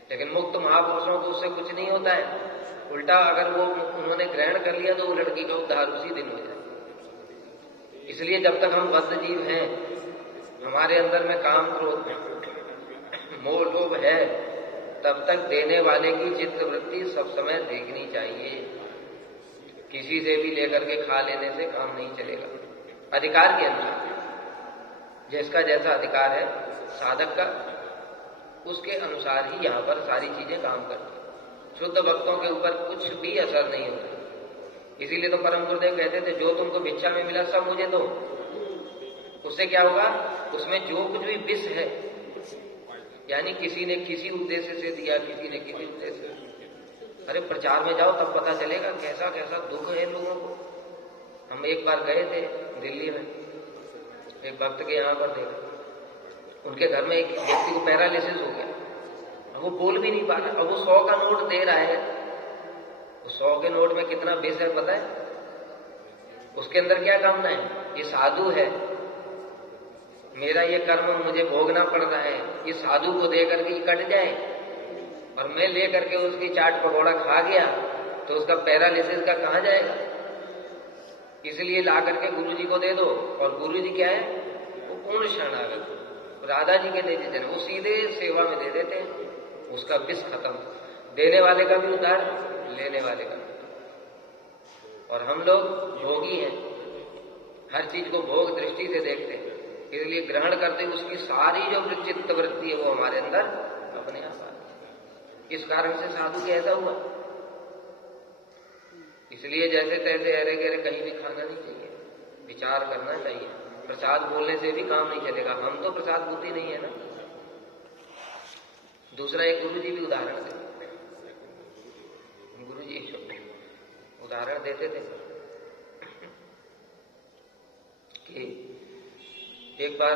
लेकिन मुक्त महापुरुषों को उससे कुछ नहीं होता है। उल्टा अगर वो उन्होंने ग्रहण कर लिया तो वो लड़की का उद्धार उसी दिन हो जाए। इसलिए जब तक हम बद्ध जीव हैं, हमारे अंदर में काम क्रोध मोह लोभ है, तब तक देने वाले की चित्त वृत्ति सब समय देखनी चाहिए। किसी से भी लेकर के खा लेने से काम नहीं चलेगा। अधिकार के अनुसार, जिसका जैसा अधिकार है साधक का, उसके अनुसार ही यहां पर सारी चीजें काम करती हैं। शुद्ध भक्तों के ऊपर कुछ भी असर नहीं होता। इसीलिए तो परम गुरुदेव कहते थे, जो तुमको भिक्षा में मिला सब मुझे दो। उससे क्या होगा? उसमें जो कुछ भी विष है, यानी किसी ने किसी उद्देश्य से दिया, किसी ने किसी उद्देश्य से। अरे प्रचार में जाओ तब पता चलेगा कैसा कैसा दुख है लोगों को। हम एक बार गए थे दिल्ली में, एक भक्त के यहाँ पर देखा, उनके घर में एक व्यक्ति को पैरालिसिस हो गया। अब वो बोल भी नहीं पा रहा। अब वो 100 का नोट दे रहा है। वो 100 के नोट में कितना विष है पता है? उसके अंदर क्या कामना है? ये साधु है, मेरा ये कर्म मुझे भोगना पड़ रहा है, ये साधु को दे करके ये कट जाए, और मैं ले करके उसकी चाट पकौड़ा खा गया तो उसका पैरालिसिस का कहां जाएगा? इसलिए ला करके गुरु जी को दे दो। और गुरु जी क्या है? वो पूर्ण शरणागत। राधा जी के दे देते हैं, वो सीधे सेवा में दे देते हैं, उसका विष खत्म। देने वाले का भी उद्धार, लेने वाले का भी उद्धार। और हम लोग भोगी हैं, हर चीज को भोग दृष्टि से देखते हैं, इसलिए ग्रहण करते उसकी सारी जो चित्त वृत्ति है वो हमारे अंदर अपने आप आती है। इस कारण से साधु के ऐसा हुआ। इसलिए जैसे तैसे अरे गहरे कहीं भी खाना नहीं चाहिए, विचार करना चाहिए। प्रसाद बोलने से भी काम नहीं चलेगा, हम तो प्रसाद बुद्धि नहीं है ना। दूसरा एक गुरु जी भी उदाहरण देते, गुरु जी उदाहरण देते थे कि एक बार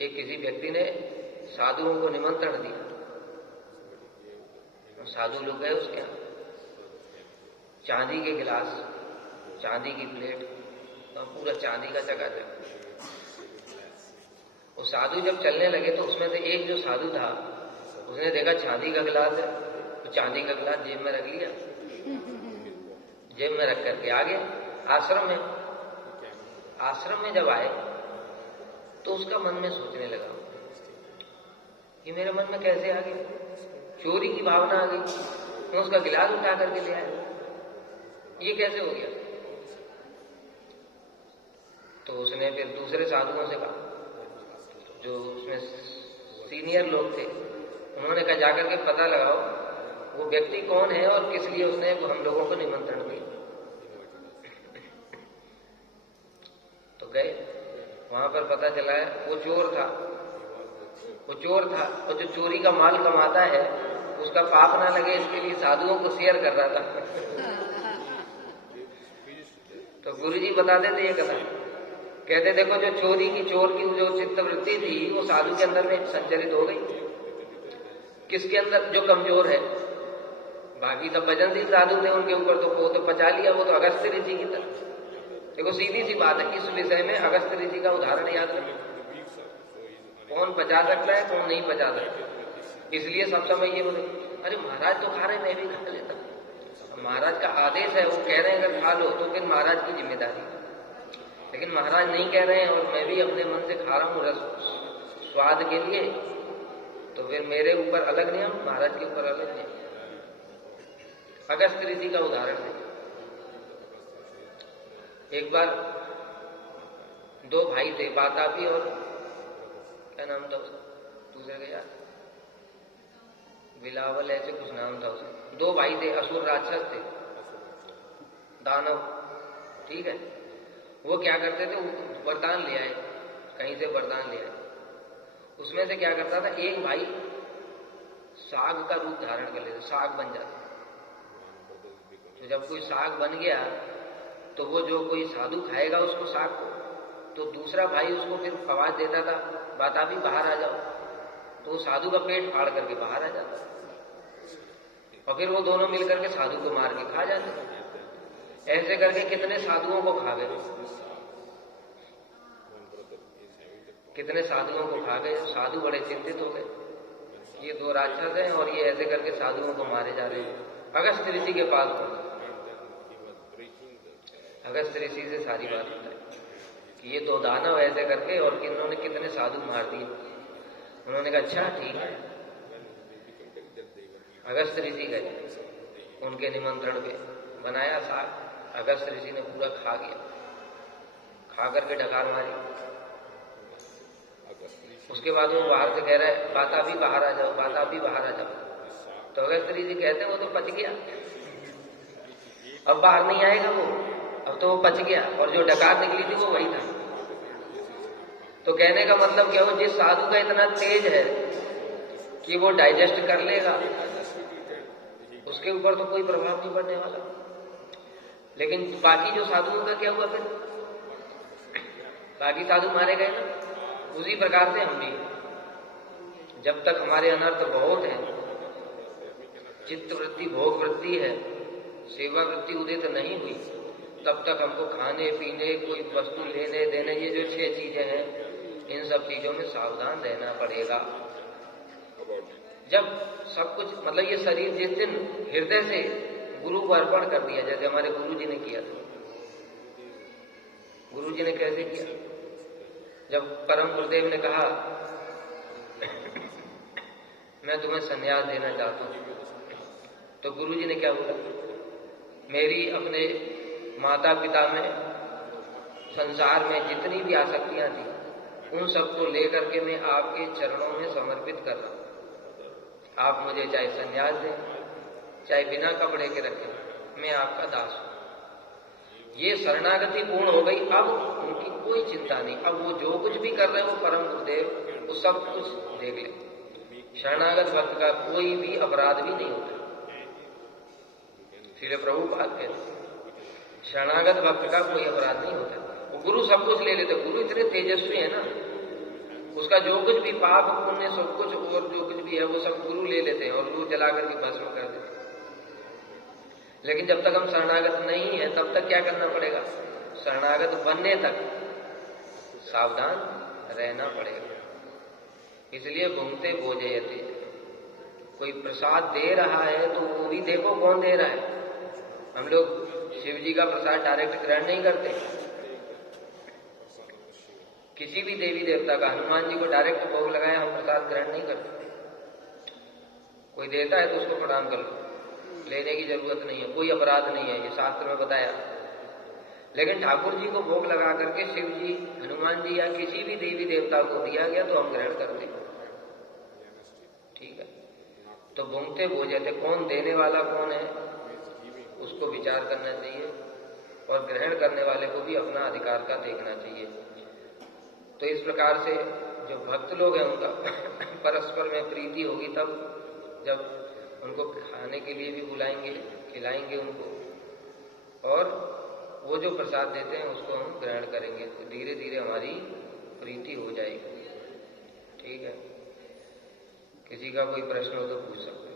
एक किसी व्यक्ति ने साधुओं को निमंत्रण दिया। साधु लोग गए उसके यहां, चांदी के गिलास, चांदी की प्लेट, तो पूरा चांदी का चकाचक। वो साधु जब चलने लगे तो उसमें से एक जो साधु था उसने देखा चांदी का गिलास है, तो चांदी का गिलास जेब में रख लिया। जेब में रख करके आगे आश्रम में जब आए तो उसका मन में सोचने लगा, ये मेरे मन में कैसे आ गया? चोरी की भावना आ गई। मैं उसका गिलास उठा करके ले आया, ये कैसे हो गया? तो उसने फिर दूसरे साधुओं से कहा, जो उसमें सीनियर लोग थे, उन्होंने कहा जाकर के पता लगाओ वो व्यक्ति कौन है और किस लिए उसने हम लोगों को निमंत्रण दिया। तो गए, वहां पर पता चला है वो चोर था। और जो चोरी का माल कमाता है उसका पाप ना लगे इसके लिए साधुओं को शेयर कर रहा था। तो गुरुजी बताते थे ये कथा, कहते देखो जो चोर की जो चित्त वृत्ति थी वो साधु के अंदर में संचरित हो गई। किसके अंदर? जो कमजोर है। बाकी सब भजनशील साधु थे, उनके ऊपर तो वो तो पचा लिया, वो तो अगस्त्य ऋषि की तरह। देखो सीधी सी बात है, इस विषय में अगस्त्य ऋषि का उदाहरण याद रखें। कौन पचा सकता है, कौन नहीं पचा सकता। इसलिए सब समय ये बोले, अरे महाराज तो खा रहे, मैं भी खा लेता। महाराज का आदेश है, वो कह रहे हैं अगर खा लो तो फिर महाराज की जिम्मेदारी। लेकिन महाराज नहीं कह रहे हैं और मैं भी अपने मन से खा रहा हूँ रस स्वाद के लिए, तो फिर मेरे ऊपर अलग नियम, महाराज के ऊपर अलग नियम। अगस्त्य ऋषि का उदाहरण है। एक बार दो भाई थे, बातापी और क्या नाम था उसका, दूसरे का याद, बिलावल ऐसे कुछ नाम था उसका। दो भाई थे, असुर राक्षस थे, दानव, ठीक है। वो क्या करते थे, वरदान ले आए, कहीं से वरदान ले आए। उसमें से क्या करता था, एक भाई साग का रूप धारण कर लेता, साग बन जाता। तो जब कोई साग बन गया तो वो जो कोई साधु खाएगा उसको साग को, तो दूसरा भाई उसको फिर आवाज देता था, बातापी बाहर आ जाओ, तो वो साधु का पेट फाड़ करके बाहर आ जाता, और फिर वो दोनों मिलकर के साधु को मार के खा जाते। ऐसे करके कितने साधुओं को खा गए, कितने साधुओं को खा गए। साधु बड़े चिंतित हो गए, ये दो राक्षस हैं और ये ऐसे करके साधुओं को मारे जा रहे हैं। अगस्त ऋषि के पास पहुंचे। अगस्त ऋषि से सारी बात बताई कि ये 2 दानव ऐसे करके और कि इन्होंने कितने साधु मार दिए। उन्होंने कहा अच्छा ठीक है। अगस्त ऋषि गए, उनके निमंत्रण पे बनाया साग। अगस्त ऋषि ने पूरा खा गया, खा करके डकार मारी। उसके बाद वो बाहर से कह रहा है बाता भी बाहर आ जाओ, बाता भी बाहर आ जाओ। तो अगस्त ऋषि कहते हैं वो तो पच गया, अब बाहर नहीं आएगा वो, अब तो वो पच गया और जो डकार निकली थी वो वही था। तो कहने का मतलब क्या हो, जिस साधु का इतना तेज है कि वो डाइजेस्ट कर लेगा, उसके ऊपर तो कोई प्रभाव नहीं पड़ने वाला। लेकिन बाकी जो साधुओं का क्या हुआ फिर? बाकी साधु मारे गए ना। उसी प्रकार से हम भी, जब तक हमारे अनर्थ बहुत है, चित्त वृत्ति भोग वृत्ति है, सेवा वृत्ति उदित नहीं हुई, तब तक हमको खाने पीने, कोई वस्तु लेने देने, ये जो 6 चीजें हैं, इन सब चीजों में सावधान रहना पड़ेगा। जब सब कुछ मतलब ये शरीर जिस दिन हृदय से गुरु को अर्पण कर दिया, जैसे हमारे गुरु जी ने किया था। गुरु जी ने कैसे किया? जब परम गुरुदेव ने कहा मैं तुम्हें संन्यास देना चाहता हूं, तो गुरु जी ने क्या बोला? मेरी अपने माता पिता में, संसार में जितनी भी आसक्तियां थी, उन सबको लेकर के मैं आपके चरणों में समर्पित कर रहा हूं। आप मुझे चाहे संन्यास दें, चाहे बिना कपड़े के रखें, मैं आपका दास हूं। ये शरणागति पूर्ण हो गई। अब उनकी कोई चिंता नहीं। अब वो जो कुछ भी कर रहे हैं वो परम गुरुदेव वो सब कुछ देख ले। शरणागत भक्त का कोई भी अपराध भी नहीं होता। इसलिए प्रभुपाद कहते शरणागत भक्त का कोई अपराध नहीं होता। वो गुरु सब कुछ ले लेते। गुरु इतने तेजस्वी है ना, उसका जो कुछ भी पाप पुण्य सब कुछ और जो कुछ भी है वो सब गुरु ले लेते हैं और गुरु जला करके भस्म कर देते हैं। लेकिन जब तक हम शरणागत नहीं है तब तक क्या करना पड़ेगा? शरणागत बनने तक सावधान रहना पड़ेगा। इसलिए घूमते बोझयते, कोई प्रसाद दे रहा है तो वो भी देखो कौन दे रहा है। हम लोग शिव जी का प्रसाद डायरेक्ट ग्रहण नहीं करते। किसी भी देवी देवता का, हनुमान जी को डायरेक्ट भोग लगाया हम प्रसाद ग्रहण नहीं करते। कोई देता है तो उसको प्रणाम कर लो, लेने की जरूरत नहीं है, कोई अपराध नहीं है, ये शास्त्र में बताया। लेकिन ठाकुर जी को भोग लगा करके शिव जी, हनुमान जी या किसी भी देवी देवता को दिया गया तो हम ग्रहण करते हैं। ठीक है, तो घूमते बोझते, कौन देने वाला कौन है उसको विचार करना चाहिए और ग्रहण करने वाले को भी अपना अधिकार का देखना चाहिए। तो इस प्रकार से जो भक्त लोग हैं उनका परस्पर में प्रीति होगी तब जब उनको खाने के लिए भी बुलाएंगे, खिलाएंगे उनको, और वो जो प्रसाद देते हैं उसको हम ग्रहण करेंगे तो धीरे धीरे हमारी प्रीति हो जाएगी। ठीक है, किसी का कोई प्रश्न हो तो पूछ सकते हो।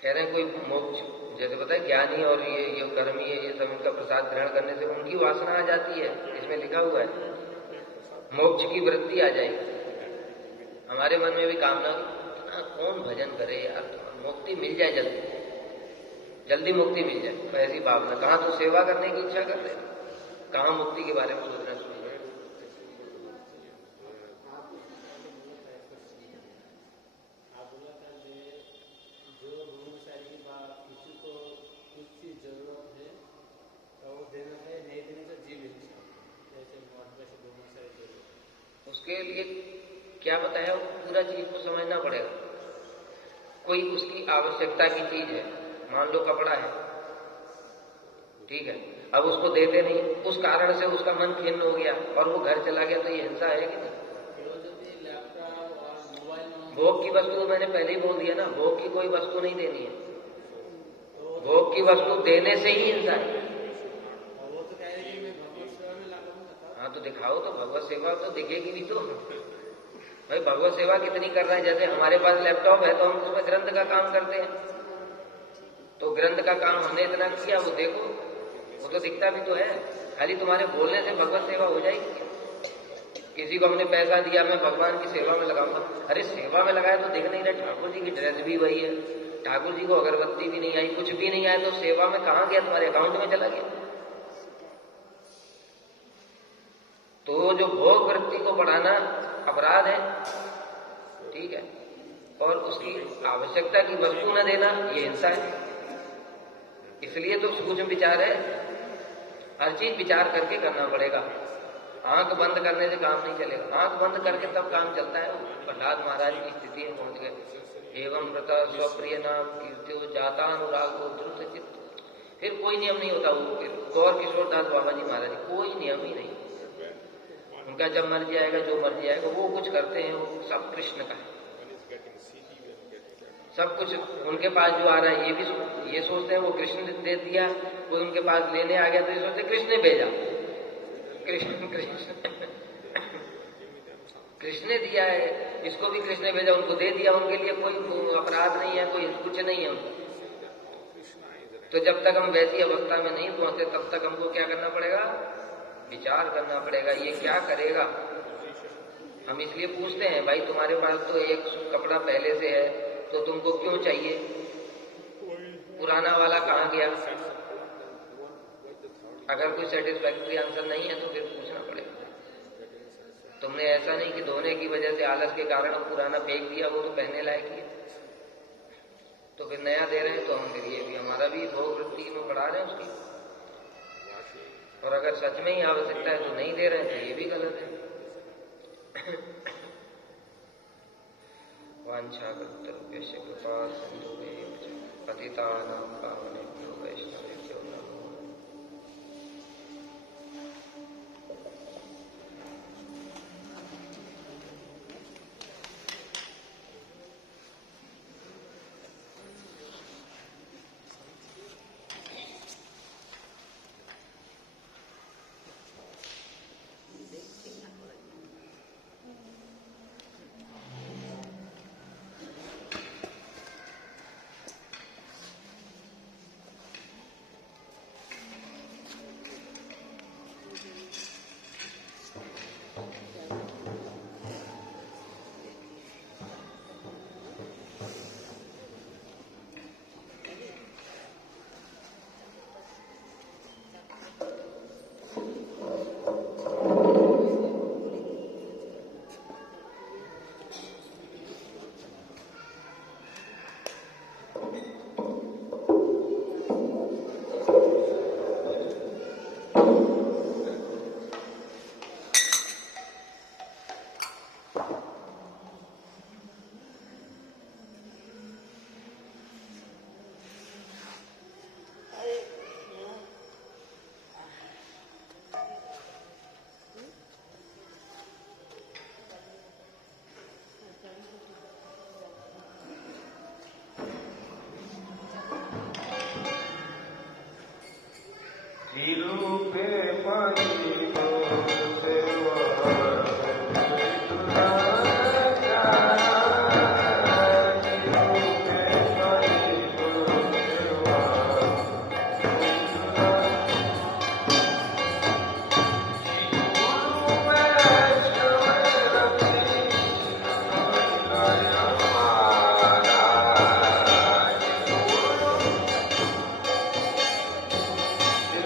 कह रहे हैं कोई मोक्ष, जैसे पता है ज्ञानी और ये कर्मी है, ये सब इनका प्रसाद ग्रहण करने से उनकी वासना आ जाती है। इसमें लिखा हुआ है मोक्ष की वृत्ति आ जाएगी। हमारे मन में भी कामना, कौन भजन करे यार, मुक्ति मिल जाए, जल्दी जल्दी मुक्ति मिल जाए, तो ऐसी भावना। कहाँ तो सेवा करने की इच्छा कर रहे, कहाँ मुक्ति के बारे में सोचना शुरू है। उसके लिए क्या बताया, पूरा चीज को समझना पड़ेगा। कोई उसकी आवश्यकता की चीज है, मान लो कपड़ा है, ठीक है, अब उसको देते नहीं, उस कारण से उसका मन खिन्न हो गया और वो घर चला गया, तो ये हिंसा है कि नहीं? भोग की वस्तु तो मैंने पहले ही बोल दिया ना, भोग की कोई वस्तु नहीं देनी है। भोग की वस्तु देने से ही हिंसा है। हाँ तो दिखाओ तो, भगवत सेवा तो दिखेगी भी तो। भाई भगवत सेवा कितनी कर रहे हैं? जैसे हमारे पास लैपटॉप है तो हम उसमें ग्रंथ का काम करते हैं, तो ग्रंथ का काम हमने इतना किया, वो देखो वो तो दिखता भी तो है। खाली तुम्हारे बोलने से भगवत सेवा हो जाएगी? किसी को हमने पैसा दिया, मैं भगवान की सेवा में लगाऊंगा, अरे सेवा में लगाया तो देख नहीं रहे, ठाकुर जी की ड्रेस भी वही है, ठाकुर जी को अगरबत्ती भी नहीं आई, कुछ भी नहीं आया, तो सेवा में कहां गया? तुम्हारे अकाउंट में चला गया। तो जो भोग वृत्ति को बढ़ाना अपराध है, ठीक है, और उसकी आवश्यकता की वस्तु न देना ये हिंसा है। इसलिए तो सूक्ष्म विचार है, हर चीज विचार करके करना पड़ेगा। आंख बंद करने से काम नहीं चलेगा, आंख बंद करके तब काम चलता है। प्रहलाद महाराज की स्थिति में पहुंच गए। एवं व्रता स्वप्रिय नाम कीर्त्यो जाता अनुरागो द्रुत चित्त। फिर कोई नियम नहीं होता। वो फिर गौर किशोरदास बाबा जी महाराज कोई नियम ही नहीं, उनका जब मर्जी आएगा, जो मर्जी आएगा, वो कुछ करते हैं, वो सब कृष्ण का है। सब कुछ उनके पास जो आ रहा है, ये सोचते हैं वो कृष्ण ने दे दिया। कोई उनके पास लेने आ गया तो ये सोचते कृष्ण ने भेजा, कृष्ण ने दिया है, इसको भी कृष्ण ने भेजा, उनको दे दिया। उनके लिए कोई अपराध नहीं है, कोई कुछ नहीं है। तो जब तक हम वैसी अवस्था में नहीं पहुंचे, तब तक हमको क्या करना पड़ेगा? विचार करना पड़ेगा, ये क्या करेगा। हम इसलिए पूछते हैं, भाई तुम्हारे पास तो एक कपड़ा पहले से है, तो तुमको क्यों चाहिए? पुराना वाला कहां गया? अगर कोई सेटिस्फैक्टरी आंसर नहीं है तो फिर पूछना पड़ेगा। तुमने ऐसा नहीं कि धोने की वजह से, आलस के कारण पुराना फेंक दिया, वो तो पहनने लायक ही है, तो फिर नया दे रहे हैं, तो हम फिर ये भी हमारा भी भोग वृत्ति में बढ़ा रहे हैं उसकी। और अगर सच में ही आवश्यकता है तो नहीं दे रहे हैं, तो ये भी गलत है। वांछाकल्पतरुभ्यश्च कृपा सिन्धुभ्यश्च पतितानां पावनेभ्यो वैष्णवेभ्यो नमो।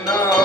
No,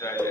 जय